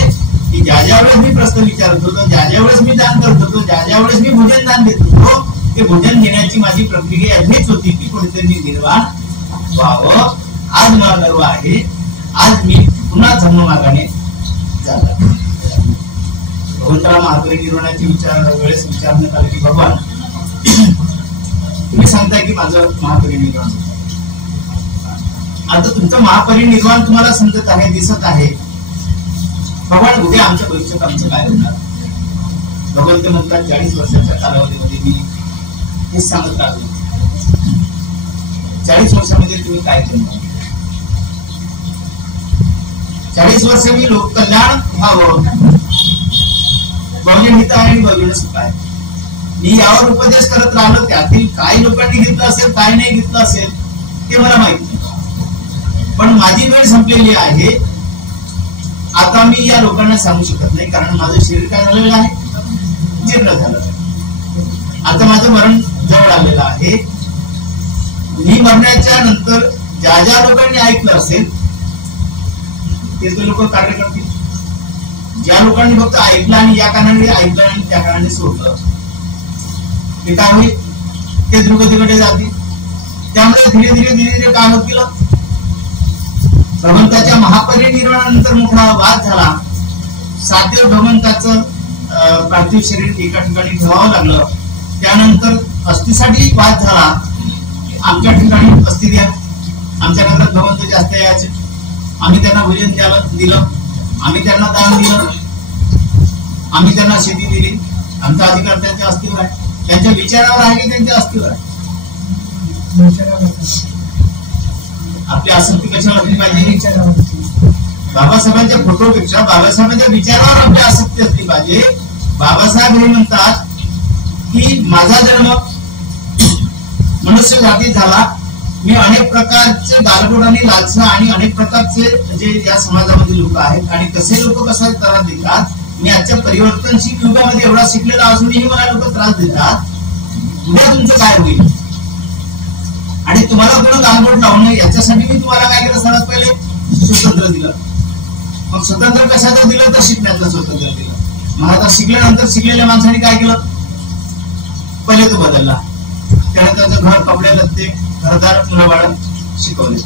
की ज्या ज्या वेळेस मी प्रश्न विचारत होतो, ज्या ज्या वेळेस मी दान करत होतो, ज्या ज्या वेळेस मी भोजन दान देत होतो, ते भोजन घेण्याची माझी प्रक्रिया हेच होती की कोणीतरी निर्माण व्हावं. आज मला गर्व आहे. आज मी पुन्हा धर्ममार्गाने जाणार. भगवंताला महापरिनिर्वाणाची वेळेस विचारण्यात आले की भगवान तुम्ही सांगताय की माझं महापरिनिर्वाण, आता तुमचं महापरिनिर्वाण तुम्हाला समजत आहे, दिसत आहे. भगवान उद्या आमच्या भविष्यात आमचं काय होणार? भगवंत म्हणतात 40 वर्षाच्या कालावधीमध्ये मी हे सांगत राहिलो. 40 वर्षामध्ये तुम्ही काय केलं? 40 वर्ष मी लोक कल्याण व्हावं, बहुजन हित आहे आणि बहुजन सुख आहे. मी यावर उपदेश करत राहिलो. त्यातील काही लोकांनी घेतलं असेल, काय नाही घेतलं असेल ते मला माहिती नाही. पण माझी वेळ संपलेली आहे. आता मी या लोकांना सांगू शकत नाही, कारण माझं शरीर काय झालेलं आहे? जीर्ण झालं. आता माझं मरण जवळ आलेलं आहे. मी मरण्याच्या नंतर ज्या ज्या लोकांनी ऐकलं असेल ते लोक कार्य करतील. ज्या लोकांनी फक्त ऐकलं आणि या कारणाने ऐकलं आणि त्या कारणाने सोडलं ते काय होईल? ते दुर्गतीकडे जातील. त्यामुळे धीरे धीरे धीरे धीरे काय होत गेलं? भगवंताच्या महापरिनिर्वाणानंतर मोठा वाद झाला. 7व्या भगवंताचं पार्थिव शरीर एका ठिकाणी ठेवावं लागलं. त्यानंतर अस्थिसाठी वाद झाला. आमच्या ठिकाणी अस्थि द्या, आमच्या नगरात भगवंत जास्त यायचे, आम्ही त्यांना भोजन दिलं, आम्ही त्यांना दान दिलं, आम्ही त्यांना शेती दिली. आमचा अधिकार त्यांच्या अस्थिवर आहे. त्यांच्या विचारावर आहे की त्यांच्या अस्थिवर आहे? आपली आसक्ती कशावर असली पाहिजे? बाबासाहेबांच्या फोटोपेक्षा बाबासाहेबांच्या विचारावर आपली आसक्ती असली पाहिजे. बाबासाहेब हे म्हणतात की माझा जन्म मनुष्य जातीत झाला. मी अनेक प्रकारचे गालबोट आणि लालसा आणि अनेक प्रकारचे जे या समाजामध्ये लोक आहेत आणि कसे लोक कसा त्रास देतात. मी आजच्या परिवर्तनशील युगामध्ये एवढा शिकलेला असूनही मला लोक त्रास देतात. उद्या तुमचं काय होईल? आणि तुम्हाला कोण गालबोट लावू नये याच्यासाठी मी तुम्हाला काय केलं? सर्वात पहिले स्वतंत्र दिलं. मग स्वतंत्र कशाचं दिलं? तर शिकण्याचं स्वतंत्र दिलं. मग आता शिकल्यानंतर शिकलेल्या माणसाने काय केलं? पहिले तो बदलला. त्याने त्याचं घर, कपडे, लत्ते, घरदार, मुलाबाळ शिकवले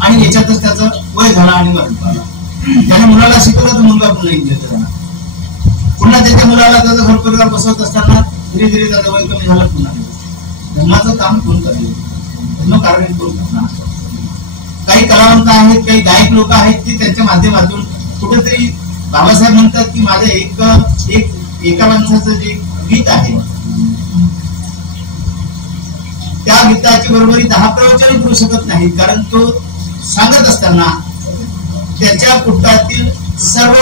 आणि याच्यातच त्याचं वय झाला आणि मरण पावला. त्याने मुलाला शिकवलं तर मुलगा पुन्हा इंजिनियर झाला. पुन्हा त्याच्या मुलाला त्याचं घर परिवार बसवत असताना धीरे धीरे त्याचं वय कमी झालं. पुन्हा धर्माचं काम कोण करेल? धर्म कार्य कोण करणार? काही कलावंत आहेत, काही गायक लोक आहेत की त्यांच्या माध्यमातून कुठेतरी बाबासाहेब म्हणतात की माझं एका माणसाचं जे गीत आहे त्या गीताची बरोबरी 10 प्रवचन करू शकत नाही. कारण तो सांगत असताना त्याच्या पोटातील सर्व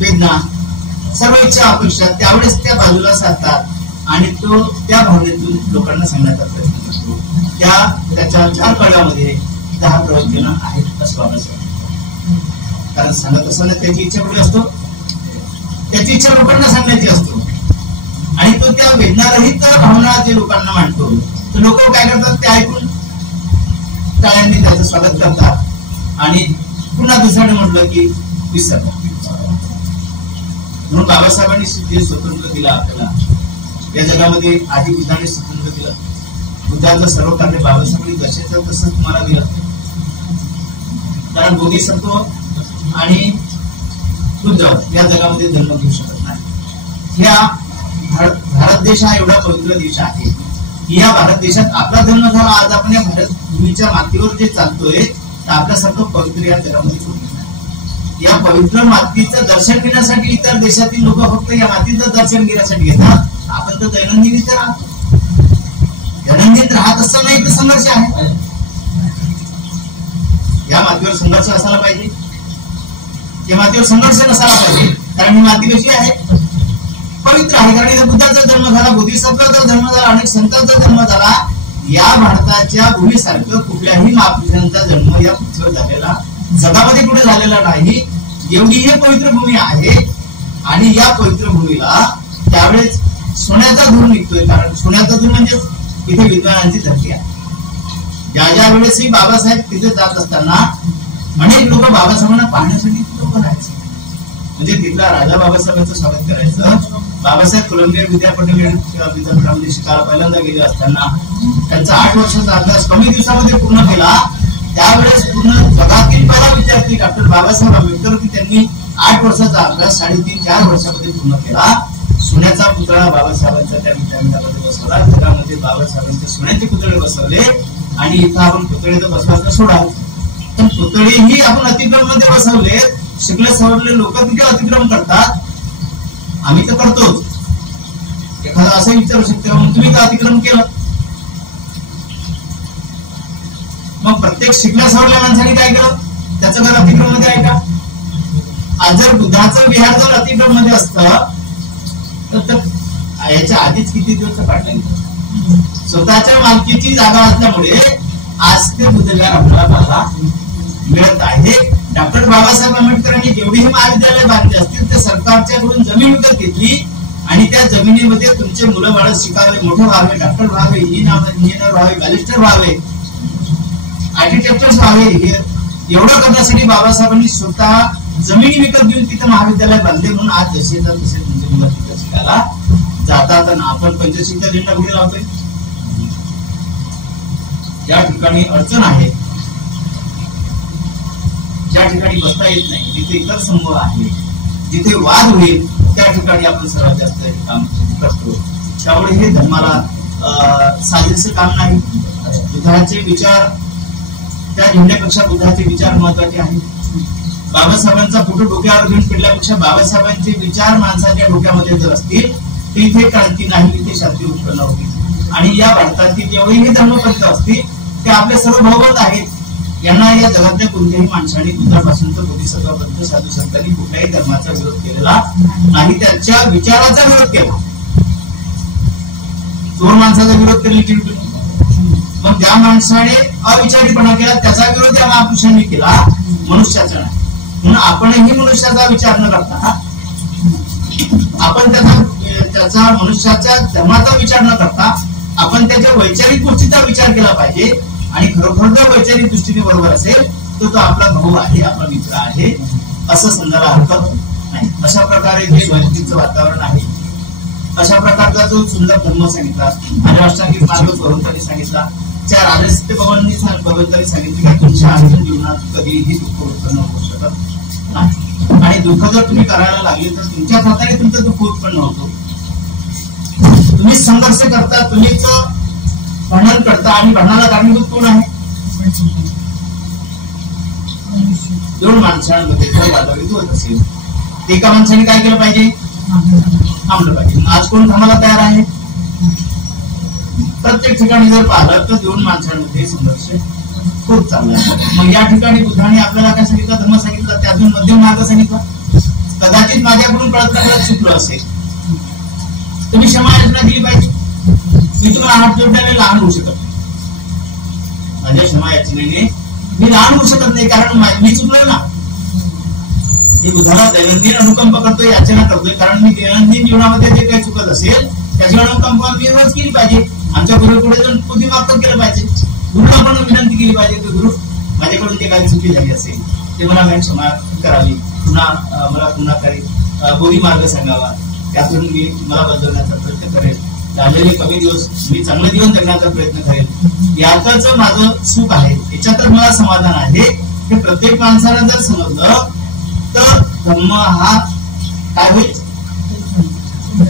वेदना, सर्व इच्छा, अपेक्षा त्यावेळेस त्या बाजूला साधतात आणि तो त्या भावनेतून लोकांना सांगण्याचा प्रयत्न करतो. त्याच्या 4 कळ्यामध्ये 10 प्रवचन आहेत असं बाबासाहेब. कारण सांगत असताना त्याची इच्छा कुठे असतो? त्याची इच्छा लोकांना सांगण्याची असतो आणि तो त्या वेदनारहित भावना जे लोकांना मांडतो, तर लोक काय करतात, ते ऐकून टाळ्यांनी त्याचं स्वागत करतात आणि पुन्हा दुसऱ्याने म्हटलं की विसरतात. म्हणून बाबासाहेबांनी जे स्वतंत्र दिलं आपल्याला या जगामध्ये, आधी बुद्धाने स्वतंत्र दिलं. बुद्धाचं सर्व कार्य बाबासाहेबांनी जसेच तसं तुम्हाला दिलं. कारण बोधिसत्व आणि बुद्ध या जगामध्ये जन्म घेऊ शकत नाही. या भारत देश हा एवढा पवित्र देश आहे की या भारत देशात आपला जन्म झाला. आज आपण या भारत भूमीच्या मातीवर जे चालतोय, तर आपल्यासारखं पवित्र या जगामध्ये कोणी नाही. या पवित्र मातीचं दर्शन घेण्यासाठी इतर देशातील लोक फक्त या मातीचं दर्शन घेण्यासाठी घेतात. आपण तर दैनंदिन इथे राहतो. दैनंदिन राहत असं नाही तर संघर्ष आहे. या मातीवर संघर्ष असायला पाहिजे, या मातीवर संघर्ष नसायला पाहिजे. कारण ही माती कशी आहे, पवित्र आहे. कारण इथे बुद्धाचा जन्म झाला, बोधिसत्वाचा जन्म झाला, अनेक संतांचा जन्म झाला. या भारताच्या भूमीसारखं कुठल्याही महापुरुषांचा जन्म या पृथ्वीवर झालेला, जगामध्ये कुठे झालेला नाही. एवढी ही पवित्र भूमी आहे. आणि या पवित्र भूमीला त्यावेळेस सोन्याचा धूर निघतोय. कारण सोन्याचा धूर म्हणजे इथे विद्वानांची धरती आहे. ज्या वेळेसही बाबासाहेब तिथे जात असताना अनेक लोक बाबासाहेबांना पाहण्यासाठी लोक राहायचे. म्हणजे तिथला राजा बाबासाहेबांचं स्वागत करायचं. बाबासाहेब कोलंबिया विद्यापीठामध्ये शिकायला पहिल्यांदा गेले असताना त्यांचा 8 वर्षाचा अभ्यास कमी दिवसामध्ये पूर्ण केला. त्यावेळेस पूर्ण जगातील पहिला विद्यार्थी डॉक्टर बाबासाहेब आंबेडकर, की त्यांनी 8 वर्षाचा अभ्यास 3.5-4 वर्षामध्ये पूर्ण केला. सोन्याचा पुतळा बाबासाहेबांचा त्या विद्यापीठामध्ये बसवला. जगामध्ये बाबासाहेबांचे सोन्याचे पुतळे बसवले. आणि इथं आपण पुतळे तर बसवायचं सोडा, पण पुतळेही आपण अतिक्रम मध्ये बसवले. शिकले सवरले लोक तिथे अतिक्रम करतात. आम्ही तर करतोच. एखादा असं विचारू शकतो, मग तुम्ही तर अतिक्रम केलं. मग प्रत्येक शिकल्या सवरल्या माणसाने काय केलं, त्याचं घर अतिक्रम मध्ये आहे का? आज जर बुद्धाचं विहार जर अतिक्रम मध्ये असतं तर याच्या आधीच किती दिवस काढला गेला. स्वतःच्या मालकीची जागा असल्यामुळे आज ते बुद्धविहार आपल्याला पाहायला मिळत आहे. डॉक्टर बाबासाहेब आंबेडकरांनी जेवढेही महाविद्यालय बांधले असतील ते सरकारच्याकडून जमीन विकत घेतली आणि त्या जमिनीमध्ये तुमचे मुलं बाळ शिकावे, मोठे व्हावे, डॉक्टर व्हावे, इंजिनियर व्हावे, बॅरिस्टर व्हावे, आर्किटेक्चर व्हावे, एवढं करण्यासाठी बाबासाहेबांनी स्वतः जमिनी विकत घेऊन तिथे महाविद्यालय बांधले. म्हणून आज जसे तसे तुमचे मुलं तिथे शिकायला जातात. आणि आपण पंचशीलचा झेंडा कुठे लावतोय? ज्या ठिकाणी अडचण आहे, ज्या ठिकाणी बसता येत नाही, जिथे इतर समूह आहे, जिथे वाद होईल, त्या ठिकाणी आपण सर्वात जास्त हे काम करतो. त्यामुळे हे धर्माला साजेसे काम नाही. बुद्धाचे विचार, त्या झेंड्यापेक्षा बुद्धाचे विचार महत्वाचे आहेत. बाबासाहेबांचा फोटो डोक्यावर घेऊन फिरल्यापेक्षा बाबासाहेबांचे विचार माणसाच्या डोक्यामध्ये जर असतील तर इथे क्रांती नाही, इथे शांती उत्पन्न होती. आणि या भारतातील जेवढेही धर्मपंथ असतील ते आपले सर्व भावबंध आहेत. यांना या जगातल्या कोणत्याही माणसाने बुद्धापासून तर बोधिसत्वापर्यंत साधू संतांनी कुठल्याही धर्माचा विरोध केलेला नाही, त्यांच्या विचाराचा विरोध केला. चोर माणसाचा विरोध केली. मग ज्या माणसाने अविचारीपणा केला त्याचा विरोध या महापुरुषांनी केला, मनुष्याचा नाही. म्हणून आपणही मनुष्याचा विचार न करता आपण त्याचा मनुष्याच्या धर्माचा विचार न करता आपण त्याच्या वैचारिक गोष्टीचा विचार केला पाहिजे. आणि खरोखर जर वैचारिक दृष्टीने बरोबर असेल तर तो आपला भाऊ आहे, आपला मित्र आहे असं समजायला हरकत नाही. अशा प्रकारे जे भक्तीचं वातावरण आहे, अशा प्रकारचा जो सुंदर धर्म सांगितला, अष्टांगिक मार्ग भगवंतांनी सांगितला, 4 आर्यसत्य भगवंतांनी सांगितले की तुमच्या आंतरिक जीवनात कधीही दुःख उत्पन्न होऊ शकत नाही. आणि दुःख जर तुम्ही करायला लागले तर तुमच्या हाताने तुमचं दुःख उत्पन्न होतो. तुम्हीच संघर्ष करता, तुम्हीच भांडण करता. आणि भांडणाला कारणीभूत कोण आहे? 2 माणसांमध्ये जर वादावादी होत असेल, एका माणसाने काय केलं पाहिजे? थांबलं पाहिजे. आज कोण थांबायला तयार आहे? प्रत्येक ठिकाणी जर पाहिलं तर 2 माणसांमध्ये संघर्ष खूप चांगला आहे. मग या ठिकाणी बुद्धाने आपल्याला काय सांगितलं? धर्म सांगितला, त्यातून मध्यम मार्ग सांगितला. कदाचित माझ्याकडून कळत चुकलं असेल, तुम्ही क्षमा याचना केली पाहिजे. मी तुम्हाला हात जोडण्याने लहान होऊ शकत नाही. माझ्या क्षमा याचनेने मी लहान होऊ शकत नाही, कारण मी चुकलो ना. मी बुद्धाला दैनंदिन अनुकंप करतोय, याचना करतोय, कारण मी दैनंदिन जीवनामध्ये जे काही चुकत असेल त्याच्यामुळे कंपाऊंड मी रोज केली पाहिजे. आमच्या गुरु पुढे जाऊन पुढे मागतो केलं पाहिजे. गुरुला आपण विनंती केली पाहिजे की गुरु माझ्याकडून ते काही चुकी झाली असेल ते मला काही क्षमा करावी, मला पुन्हा काही बोधी मार्ग सांगावा, त्यातून मी मला बदलण्याचा प्रयत्न करेल. झालेले कमी दिवस मी चांगले दिवस जगण्याचा प्रयत्न करेल. यातच माझं सुख आहे, याच्यातच मला समाधान आहे. हे प्रत्येक माणसानं जर समजलं तर धम्म हा काय होईल,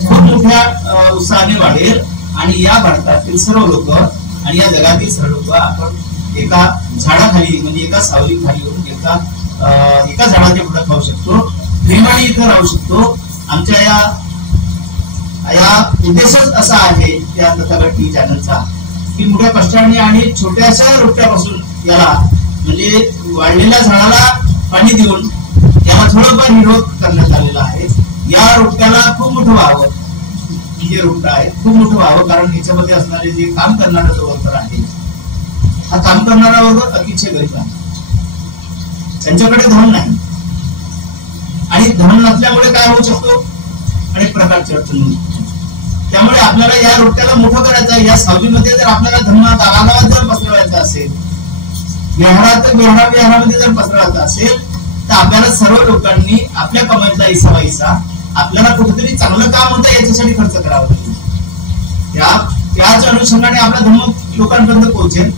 खूप मोठ्या उत्साहाने वाढेल. आणि या भारतातील सर्व लोक आणि या जगातील सर्व लोक आपण एका झाडाखाली म्हणजे एका सावलीखाली येऊन एका झाडाच्या पुढे खाऊ शकतो, प्रेमाने इथं राहू शकतो. आमच्या या उद्देशच असा आहे या तथागत टीव्ही चॅनलचा की मोठ्या कष्टाने आणि छोट्याशा रोपट्यापासून याला म्हणजे वाढलेल्या झाडाला पाणी देऊन याला थोडंफार निरोध करण्यात आलेला आहे. या रोपट्याला खूप मोठं व्हावं, जे रोपट आहे खूप मोठं व्हावं, कारण याच्यामध्ये असणारे जे काम करणारा जो वर्कर आहे हा काम करणारा वर्ग अतिशय गरीब आहे. त्यांच्याकडे धन नाही आणि धन नसल्यामुळे काय होऊ शकतो, अनेक प्रकारची अडचणी होऊ. त्यामुळे आपल्याला या रोपट्याला मोठं करायचं आहे. या सावलीमध्ये जर आपल्याला धर्म गावागावात जर पसरवायचा असेल, विहारामध्ये जर पसरवायचा असेल तर आपल्याला सर्व लोकांनी आपल्या कमाईतला हिस्सा आपल्याला कुठेतरी चांगलं काम होतं याच्यासाठी खर्च करावा लागेल. याच अनुषंगाने आपला धर्म लोकांपर्यंत पोहोचेल.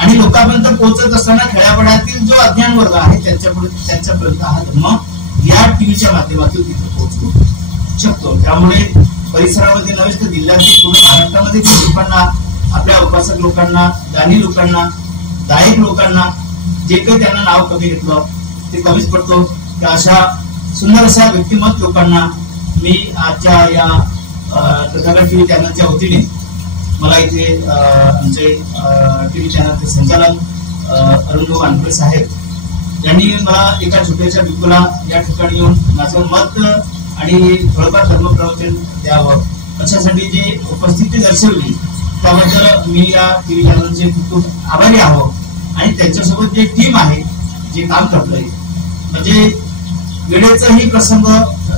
आणि लोकांपर्यंत पोहोचत असताना खेड्यापाड्यातील जो अज्ञान वर्ग आहे त्यांच्यापर्यंत हा धर्म या टीव्हीच्या माध्यमातून तिथे पोहोचू शकतो. त्यामुळे परिसरामध्ये नव्हे तर जिल्ह्यातील पूर्ण महाराष्ट्रामध्ये लोकांना, आपल्या उपासक लोकांना, दानी लोकांना, दायक लोकांना जे काही त्यांना नाव कमी घेतलं ते कमीच पडतो. त्या अशा सुंदर अशा व्यक्तिमत लोकांना मी आजच्या या तथागत टीव्ही चॅनलच्या वतीने मला इथे आमचे टीव्ही चॅनलचे संचालक अरुण वानखडे साहेब यांनी मला एका छोट्याशा बिलकुला या ठिकाणी येऊन माझं मत आणि थोडंफार धर्मप्रवचन द्यावं अशासाठी जे उपस्थिती दर्शवली त्याबद्दल मी या टीव्ही चॅनलचे खूप आभारी आहो. आणि त्यांच्यासोबत जे टीम आहे जे काम करतोय म्हणजे वेळेचाही प्रसंग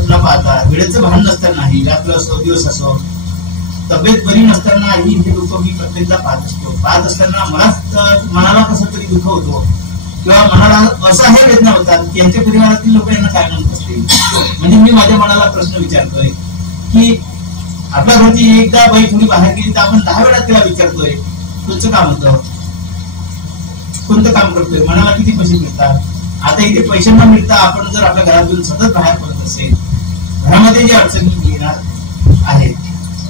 न पाहता, वेळेचं भान नसतानाही, रात्र असो दिवस असो, तब्येत बरी नसतानाही हे लोक मी प्रत्येकदा पाहत असताना मनाला कसं तरी दुःख होतो किंवा मनाला असाह्य वेदना होतात की यांच्या परिवारातील लोक यांना काय म्हणत असतील. म्हणजे मी माझ्या मनाला प्रश्न विचारतोय की आपल्या घरची एकदा बाई थोडी बाहेर गेली तर आपण 10 वेळा तिला विचारतोय तुमचं काम होतं, कोणतं काम करतोय, मनाला किती पैसे मिळतात. आता इथे पैसे न मिळता आपण जर आपल्या घरातून सतत बाहेर पडत असेल, घरामध्ये जे अडचणी येणार आहेत,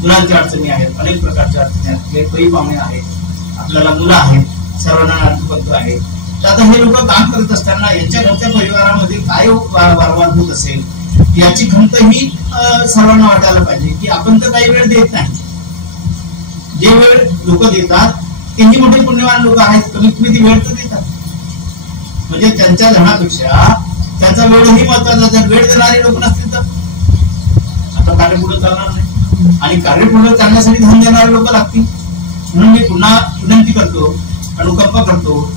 मुलांच्या अडचणी आहेत, अनेक प्रकारच्या अडचणी आहेत, काही पाहुणे आहेत, आपल्याला मुलं आहेत, सर्वांना नातू आहेत. तर आता हे लोक काम करत असताना यांच्या घरच्या परिवारामध्ये काय वारंवार होत असेल याची खंत ही सर्वांना वाटायला पाहिजे की आपण तर काही वेळ देत नाही. जे वेळ लोक देतात तेही मोठे पुण्यवान लोक आहेत, कमीत कमी ती वेळ तर देतात. म्हणजे त्यांच्या धनापेक्षा त्यांचा वेळही महत्वाचा. जर वेळ देणारे लोक नसतील तर आता कार्य पुढे चालणार नाही आणि कार्य पुढे चालण्यासाठी धन देणारे लोक लागतील. म्हणून मी पुन्हा विनंती करतो, अनुकंपा करतो,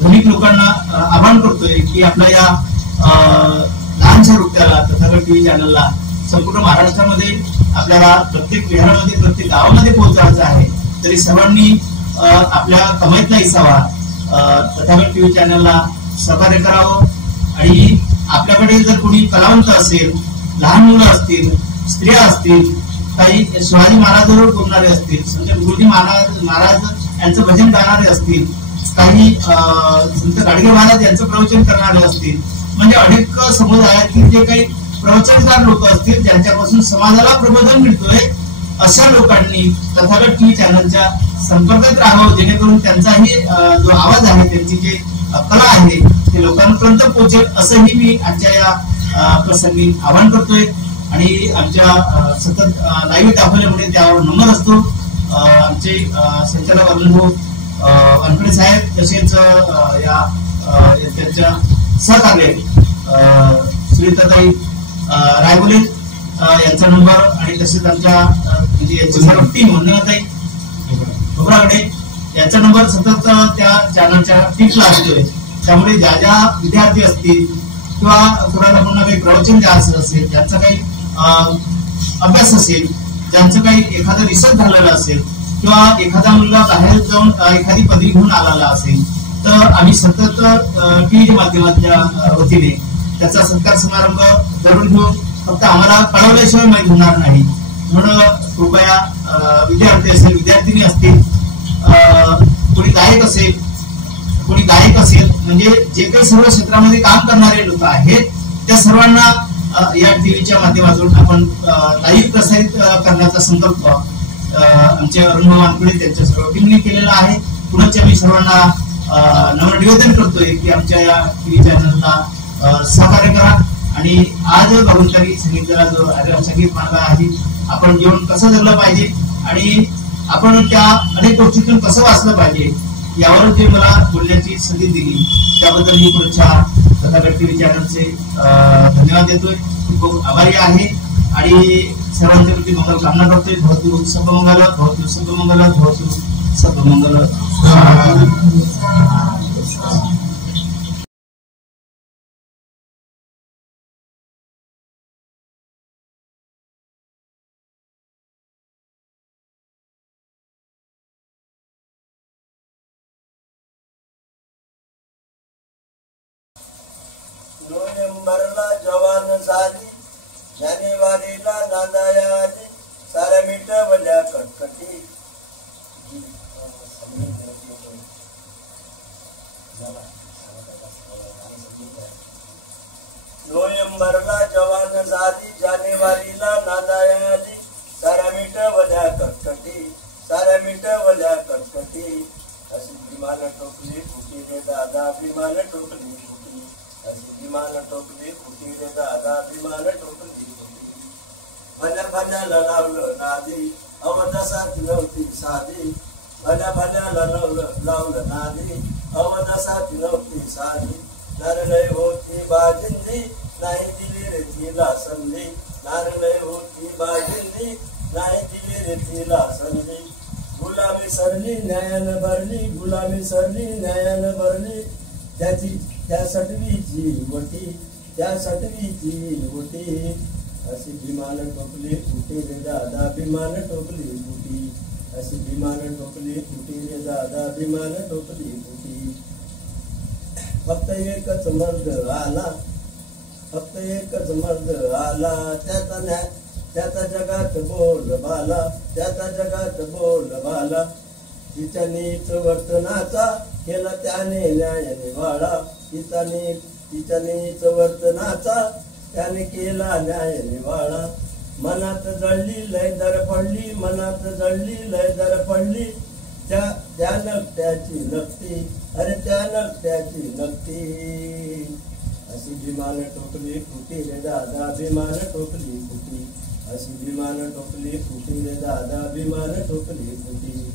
धनिक लोकांना आवाहन करतोय की आपल्या या लहानशा रोपट्याला तथागत टीव्ही चॅनलला संपूर्ण महाराष्ट्रामध्ये आपल्याला प्रत्येक विहारामध्ये, प्रत्येक गावामध्ये पोहोचायचं आहे. तरी सर्वांनी आपल्या कमाईतला हिस्सा तथागत टीव्ही चॅनलला सहकार्य करावं. आणि आपल्याकडे जर कोणी कलावंत असेल, लहान मुलं असतील, स्त्रिया असतील, काही शिवाजी महाराजांवर बोलणारे असतील, संत गुरुजी महाराज यांचं भजन गाणारे असतील, काही संत गाडगे महाराज यांचं प्रवचन करणारे असतील, म्हणजे अनेक समुदायातील जे काही प्रवचनकार लोक असतील ज्यांच्यापासून समाजाला प्रबोधन मिळतोय अशा लोकांनी तथागत टीव्ही चॅनलच्या संपर्कात राहावं, जेणेकरून त्यांचाही जो आवाज आहे, त्यांची जे कला आहे ते लोकांपर्यंत पोहोचेल असंही मी आजच्या या प्रसंगी आवाहन करतोय. आणि आमच्या सतत लाईव्ह दाखवल्यामुळे त्यावर नंबर असतो. आमचे संचालक अरुण वानखडे साहेब तसेच या त्यांच्या सहकार्य सुनीताताई रायगुले यांचा नंबर आणि तसेच आमच्या म्हणजे सर्व टीम वंदनाताई खोबरागडे यांचा नंबर सतत त्या चॅनलच्या टीमला असतोय. त्यामुळे ज्या ज्या विद्यार्थी असतील किंवा कोणाला पुन्हा काही प्रवचन द्यायचं असेल, ज्यांचा काही अभ्यास असेल ज्यांचं काही एखादं रिसर्च झालेलं असेल किंवा एखादा मुलगा बाहेर जाऊन एखादी पदवी घेऊन आलेला असेल तर आम्ही सतत टीव्हीच्या माध्यमाच्या वतीने त्याचा सत्कार समारंभ जरूर घेऊ. फक्त आम्हाला कळवल्याशिवाय माहीत होणार नाही, म्हणून कृपया विद्यार्थी असेल, विद्यार्थिनी असतील, कोणी गायक असेल म्हणजे जे काही सर्व क्षेत्रामध्ये काम करणारे लोक आहेत त्या सर्वांना या टीव्हीच्या माध्यमातून आपण लाईव्ह प्रसारित करण्याचा संकल्प आमचे अरुण वानखडे त्यांच्या सर्व टीमने केलेला आहे. पुढे आम्ही सर्वांना नम्र निवेदन करतोय की आमच्या या टीव्ही चॅनलला सहकार्य करा आणि आज भगवंतांनी सांगितलेला जो संगीत मार्ग आहे आपण जीवन कसं जगलं पाहिजे आणि आपण त्या अनेक गोष्टीतून कसं वाचलं पाहिजे यावर जे मला बोलण्याची संधी दिली त्याबद्दल मी पुढच्या तथागत टीव्ही चॅनलचे धन्यवाद देतोय. खूप आभारी आहे आणि सर्वांच्या प्रती मंगल कामना करतोय. भवतु सर्वमंगल, भवतु सर्वमंगल, भवतु सर्वमंगल. नोव्हेंबरला जवान झाली, जानेवारीला नांदाया आली, साऱ्या मिटवल्या कटकटी. नोव्हेंबरला जवान झाली, जानेवारीला नांदाया आली, साऱ्या मिटवल्या कटकटी, साऱ्या मिटवल्या कटकटी. अशी विमान टोकली फुटी रे दादा, विमान टोकली फुटी, अशी विमान टोकली फुटी रे दादा, विमान टोकली फुटी. भल्या भल्याला लावलं नादी, अवदसात नव्हती साधी, भल्या भल्याला लावलं नादी, अवदसात नव्हती साधी. नारळय होती बाजिंदी, नाही दिली रे तिला संधी, नारळय होती बाजिंदी, नाही दिली रे तिला संधी. गुलाबी सरली न्यायानं भरली, गुलाबी सरली न्यायानं भरली, त्या सटवीची वटी, त्या सटवीची वटी. अशी विमान टोकली फुटी रे दादा, विमान टोकली फुटी, अशी विमान टोकली फुटी रे दादा, विमान टोकली फुटी. फक्त एकच मर्द आला, फक्त एकच मर्द आला, त्याचा जगात बोल बाला, त्याचा जगात बोल बाला. तिच्या नीच वर्तनाचा केला त्याने न्याय निवाडा, तिच्या नीच वर्तनाचा त्याने केला न्याय निवाडा. मनात जळली लय दर पडली, मनात जळली लय दर पडली, त्या नकट्याची नक्ती, अरे त्या नकट्याची नक्ती. अशी विमान टोकली फुटी रे दादा, विमान टोकली फुटी, अशी विमान टोकली फुटी रे दादा, विमान टोकली फुटी.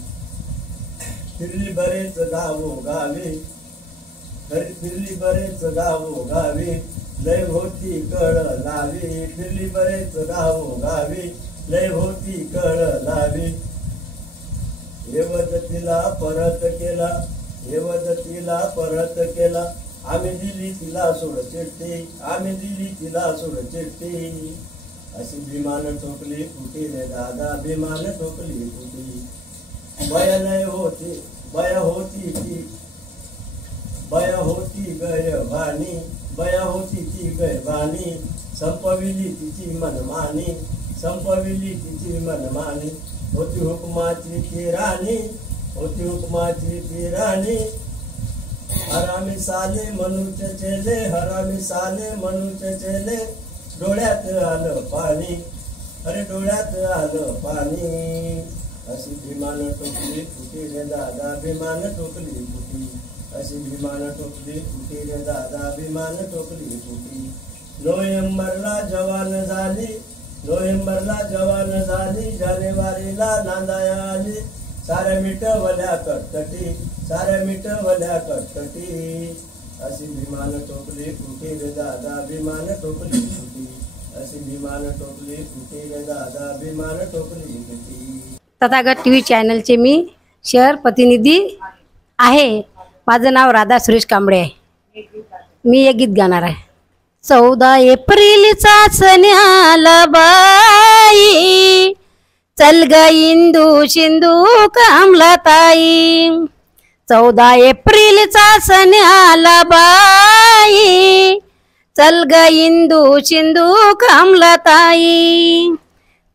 फिरली बरेच गावो गावे, फिरली बरेच गावो गावे, लय होती कळ लावी, फिरली बरेच गावो गावे, लय होती कळ लावी. एवदतीला परत केला, एवदतीला परत केला, आम्ही दिली तिला सोड चिठ्ठी, आम्ही दिली तिला सोड चिठ्ठी. अशी विमान टोकली फुटी रे दादा, विमान टोकली फुटी. बया नाही होती, बया होती ती, बया होती गयबानी, बया होती ती गयबानी. संपविली तिची मनमानी, संपविली तिची मनमानी. होती हुकमाची ती राणी, होती हुकमाची ती राणी. हरामी साले मनुचे चेले, हरामी साले मनुचे चेले, डोळ्यात आलं पाणी, अरे डोळ्यात आलं पाणी. अशी विमान टोकली फुटी रे दादा, विमान टोकली फुटी, अशी विमान टोकली फुटी रे दादा, विमान टोकली फुटी. नोव्हेंबरला जवान झाली, नोव्हेंबरला जवान झाली, जानेवारीला नांदाया आली, साऱ्या मिटवल्या कटकटी, साऱ्या मिटवल्या कटकटी. अशी विमान टोकली फुटी रे दादा, विमान टोकली फुटी, अशी विमान टोकली फुटी रे दादा, विमान टोकली फुटी. तथागत टीव्ही चॅनलचे मी शहर प्रतिनिधी आहे. माझं नाव राधा सुरेश कांबळे आहे. मी एक गीत गाणार आहे. 14 एप्रिलचा सण आला बाई, चल ग इंदू सिंधू कमलाताई. 14 एप्रिलचा सण आला बाई, चल ग इंदू सिंधू कमलाताई.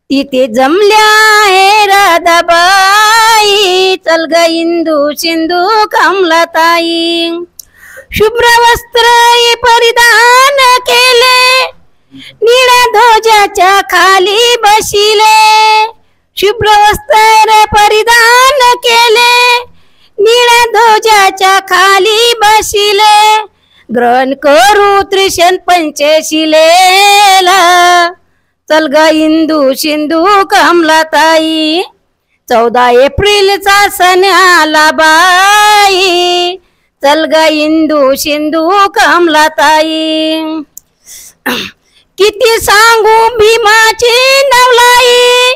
तिथे जमल्या आहे राधाबाई, चल ग इंदू सिंधू कमलाताई. शुभ्र वस्त्र परिधान केले, निळ्या ध्वजाच्या खाली बसिले. शुभ्र वस्त्र परिधान केले, निळ्या ध्वजाच्या खाली बसिले. ग्रहण करू त्रिशन पंचशिलेला, चल ग इंदू सिंधू कमलाताई. 14 एप्रिलचा सण आला बाई, चल ग इंदू सिंधू कमलाताई. किती सांगू भीमाची नवलाई,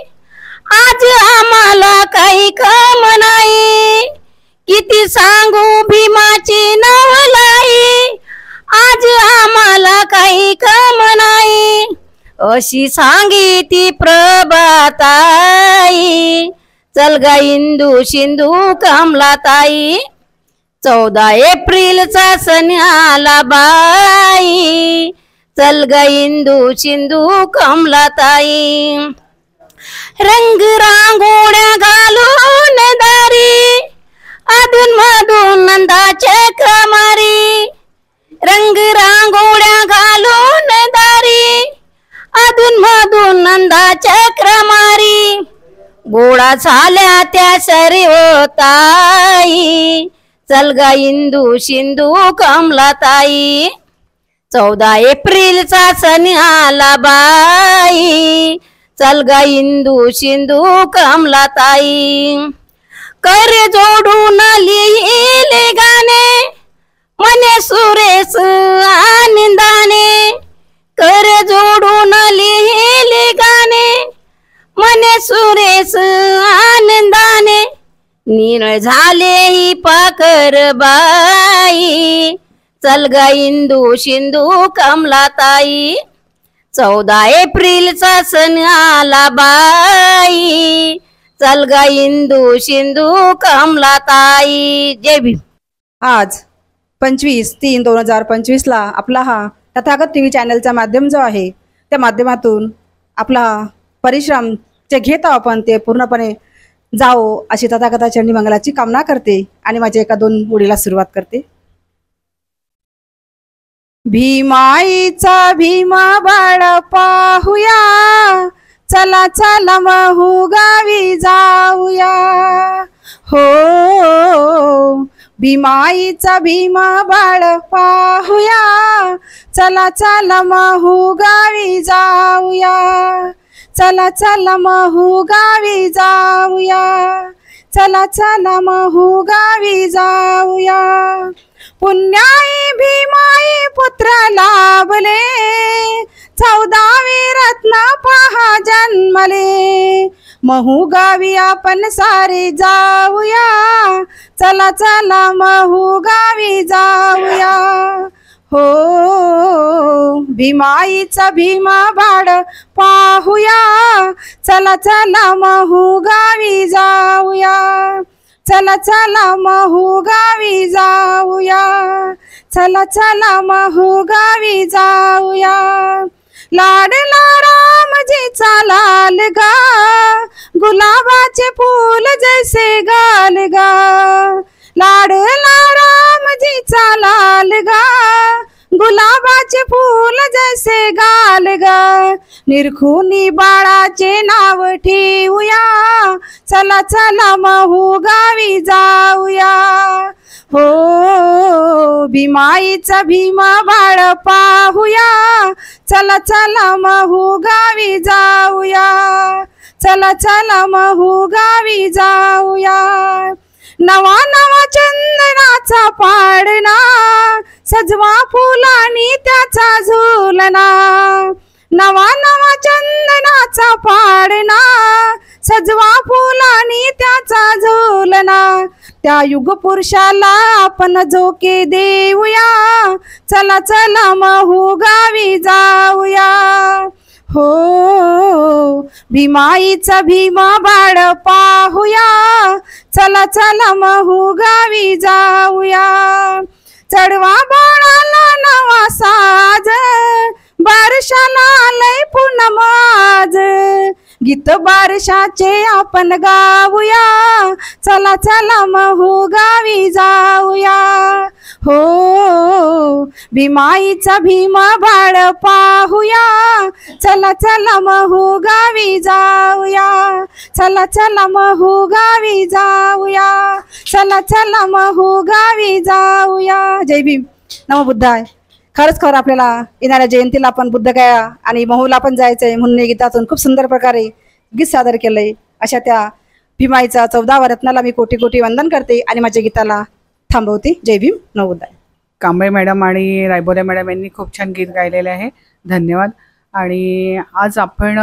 आज आम्हाला काही काम नाही. किती सांगू भीमाची नवलाई, आज आम्हाला काही काम नाही. अशी सांगिती प्रभाताई, चल ग इंदू सिंधू कमलाताई. 14 एप्रिलचा सण आला बाई, चल ग इंदू सिंधू कमलाताई. रंग रांगोळ्या घालून दारी, अधून मधून नंदाच्या क्रमारी. रंग रांगोळ्या घालून दारी, अधून मधून नंदाच्या क्रमारी. गोळा झाल्या त्या सर्व ताई, चल ग इंदू सिंधू कमलाताई. 14 एप्रिलचा सण आला बाई, चल ग इंदू सिंधू कमलाताई. कर जोडून लिहिले गाणे, मने सुरेश आनंदाने. कर जोडून लिहिले गाणे, मने सुरेश आनंदाने. निर्णय झाले ही पाखर बाई, चल ग इंदू सिंधू कमलाताई. 14 एप्रिलचा सण आला बाई, चल ग इंदू सिंधू कमलाताई. जय भीम. आज 25/3/2025ला आपला हा तथागत TV चॅनलचा माध्यम जो आहे, त्या माध्यमातून आपला परिश्रम जे घेतो आपण ते पूर्णपणे जाओ अशी तथागताचरणी मंगलाची कामना करते आणि माझ्या एका 2 ओळीला सुरुवात करते. भीमाईचा भीमा बाळ पाहूया, चला चला महू गावी जाऊया. हो भीमाईचा भीमा बाळ पाहूया, चला चला महू गावी जाऊया. चला चला महू गावी जाऊया, चला चला महू गावी जाऊया. पुण्याई भीमाई पुत्र लाभले, 14वे रत्न पहा जन्मले. महू गावी आपण सारे जाऊया, चला चला महू गावी जाऊया. हो भीमाईचा भीमा बाळ पाहूया, चला चला महू गावी जाऊया. चला चला महू गावी जाऊया, चला चला महू गावी जाऊया. लाडला रामजीचा लाल गा, गुलाबाचे फूल जैसे गाल गा. लाडला रामजीचा लाल गा, गुलाबाचे फूल जैसे गाल गा. निरखुनी बाळाचे नाव ठेवूया, चला चला महू गावी जाऊया. हो भीमाईचा भीमा बाळ पाहूया, चला चला महू गावी जाऊया. चला चला महू गावी जाऊया. नवा नवा चंदनाचा पाडणा, सजवा फुलांनी त्याचा झुलना. नवा नवा चंदनाचा पाडणा, सजवा फुलांनी त्याचा झुलना. त्या युग पुरुषाला आपण झोके देऊया, चला चला महू गावी जाऊया. हो भीमाईचा भीमा बाळ पाहूया, चला चला महू गावी जाऊया. चढवा बाळाला नवा साज, बारशाला आलंय पूनम आज. गीत बारशाचे आपण गाऊया, चला चला महू गावी जाऊया. हो भीमाईचा भीमा बाळ पाहूया, चला चला महू गावी जाऊया. चला चला महू गावी जाऊया, चला चला महू गावी जाऊया. जय भीम. नमो बुद्धाय. खरंच खरं आपल्याला येणाऱ्या जयंतीला आपण बुद्धगया आणि महूला पण जायचंय म्हणून गीतातून खूप सुंदर प्रकारे गीत सादर केलंय. अशा त्या भीमाईचा 14वा रत्नाला मी कोटी कोटी वंदन करते आणि माझ्या गीताला थांबवते. जय भीम. नमो बुद्धाय. कांबळे मॅडम आणि रायबोरे मॅडम यांनी खूप छान गीत गायलेले आहे. धन्यवाद. आणि आज आपण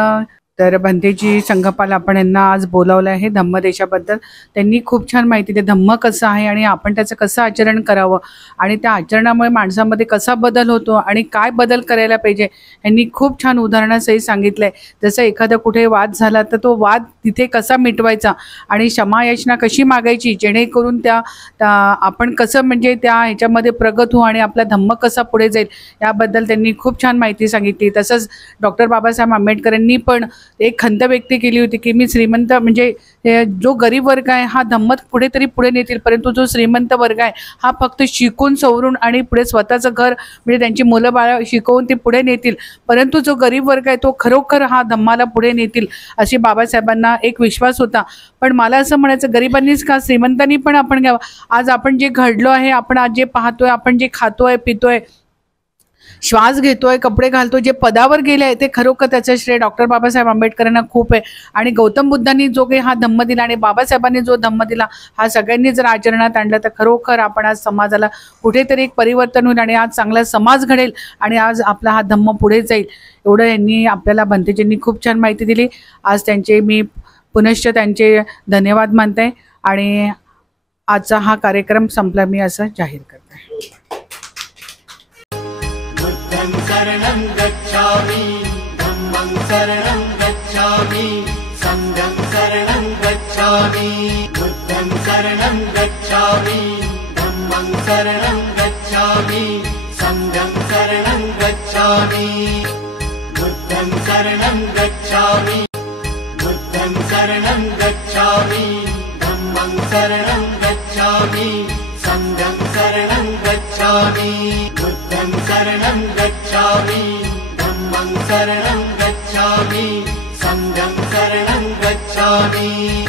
तर भंतेजी संघपाल आपण यांना आज बोलावलं आहे धम्मदेशाबद्दल. त्यांनी खूप छान माहिती दिली धम्म कसं आहे आणि आपण त्याचं कसं आचरण करावं आणि त्या आचरणामुळे माणसामध्ये कसा बदल होतो आणि काय बदल करायला पाहिजे यांनी खूप छान उदाहरणासहित सांगितलं आहे. जसं एखादा कुठे वाद झाला तर तो वाद तिथे कसा मिटवायचा आणि क्षमायाचना कशी मागायची जेणेकरून त्या आपण कसं म्हणजे त्या ह्याच्यामध्ये प्रगत होऊ आणि आपला धम्म कसा पुढे जाईल याबद्दल त्यांनी खूप छान माहिती सांगितली. तसंच डॉक्टर बाबासाहेब आंबेडकरांनी पण एक खंत व्यक्त केली होती की मी श्रीमंत म्हणजे जो गरीब वर्ग आहे हा धम्म कुठेतरी पुढे नेतील, परंतु जो श्रीमंत वर्ग आहे हा फक्त शिकून सवरून आणि पुढे स्वतःचं घर म्हणजे त्यांची मुलं बाळं शिकवून ते पुढे नेतील, परंतु जो गरीब वर्ग आहे तो खरोखर हा धम्माला पुढे नेतील अशी बाबासाहेबांना एक विश्वास होता. पण मला असं म्हणायचं गरिबांनीच का श्रीमंतांनी पण आपण घ्यावं. आज आपण जे घडलो आहे, आपण आज जे पाहतोय, आपण जे खातोय पितोय, श्वास घेतोय, कपडे घालतोय, जे पदावर गेले आहे ते खरोखर त्याचं श्रेय डॉक्टर बाबासाहेब आंबेडकरांना खूप आहे. आणि गौतम बुद्धांनी जो काही हा धम्म दिला आणि बाबासाहेबांनी जो धम्म दिला हा सगळ्यांनी जर आचरणात आणला तर खरोखर आपण आज समाजाला कुठेतरी एक परिवर्तन होईल आणि आज चांगला समाज घडेल आणि आज आपला हा धम्म पुढे जाईल. एवढं यांनी आपल्याला भंतेजींनी खूप छान माहिती दिली. आज त्यांचे मी पुनश्च त्यांचे धन्यवाद मानते आणि आजचा हा कार्यक्रम संपला मी असं जाहीर करते. बुद्धं शरणं गच्छामि, धम्मं शरणं गच्छामि, संघं शरणं गच्छामि. बुद्धं शरणं गच्छामि, धम्मं शरणं गच्छामि, संघं शरणं गच्छामि. बुद्धं शरणं गच्छामि, बुद्धं शरणं गच्छामि, धम्मं शरणं गच्छामि, संघं शरणं गच्छामि. बुद्धं शरणं गच्छामि, धम्मं शरणं गच्छामि, संघं शरणं गच्छामि.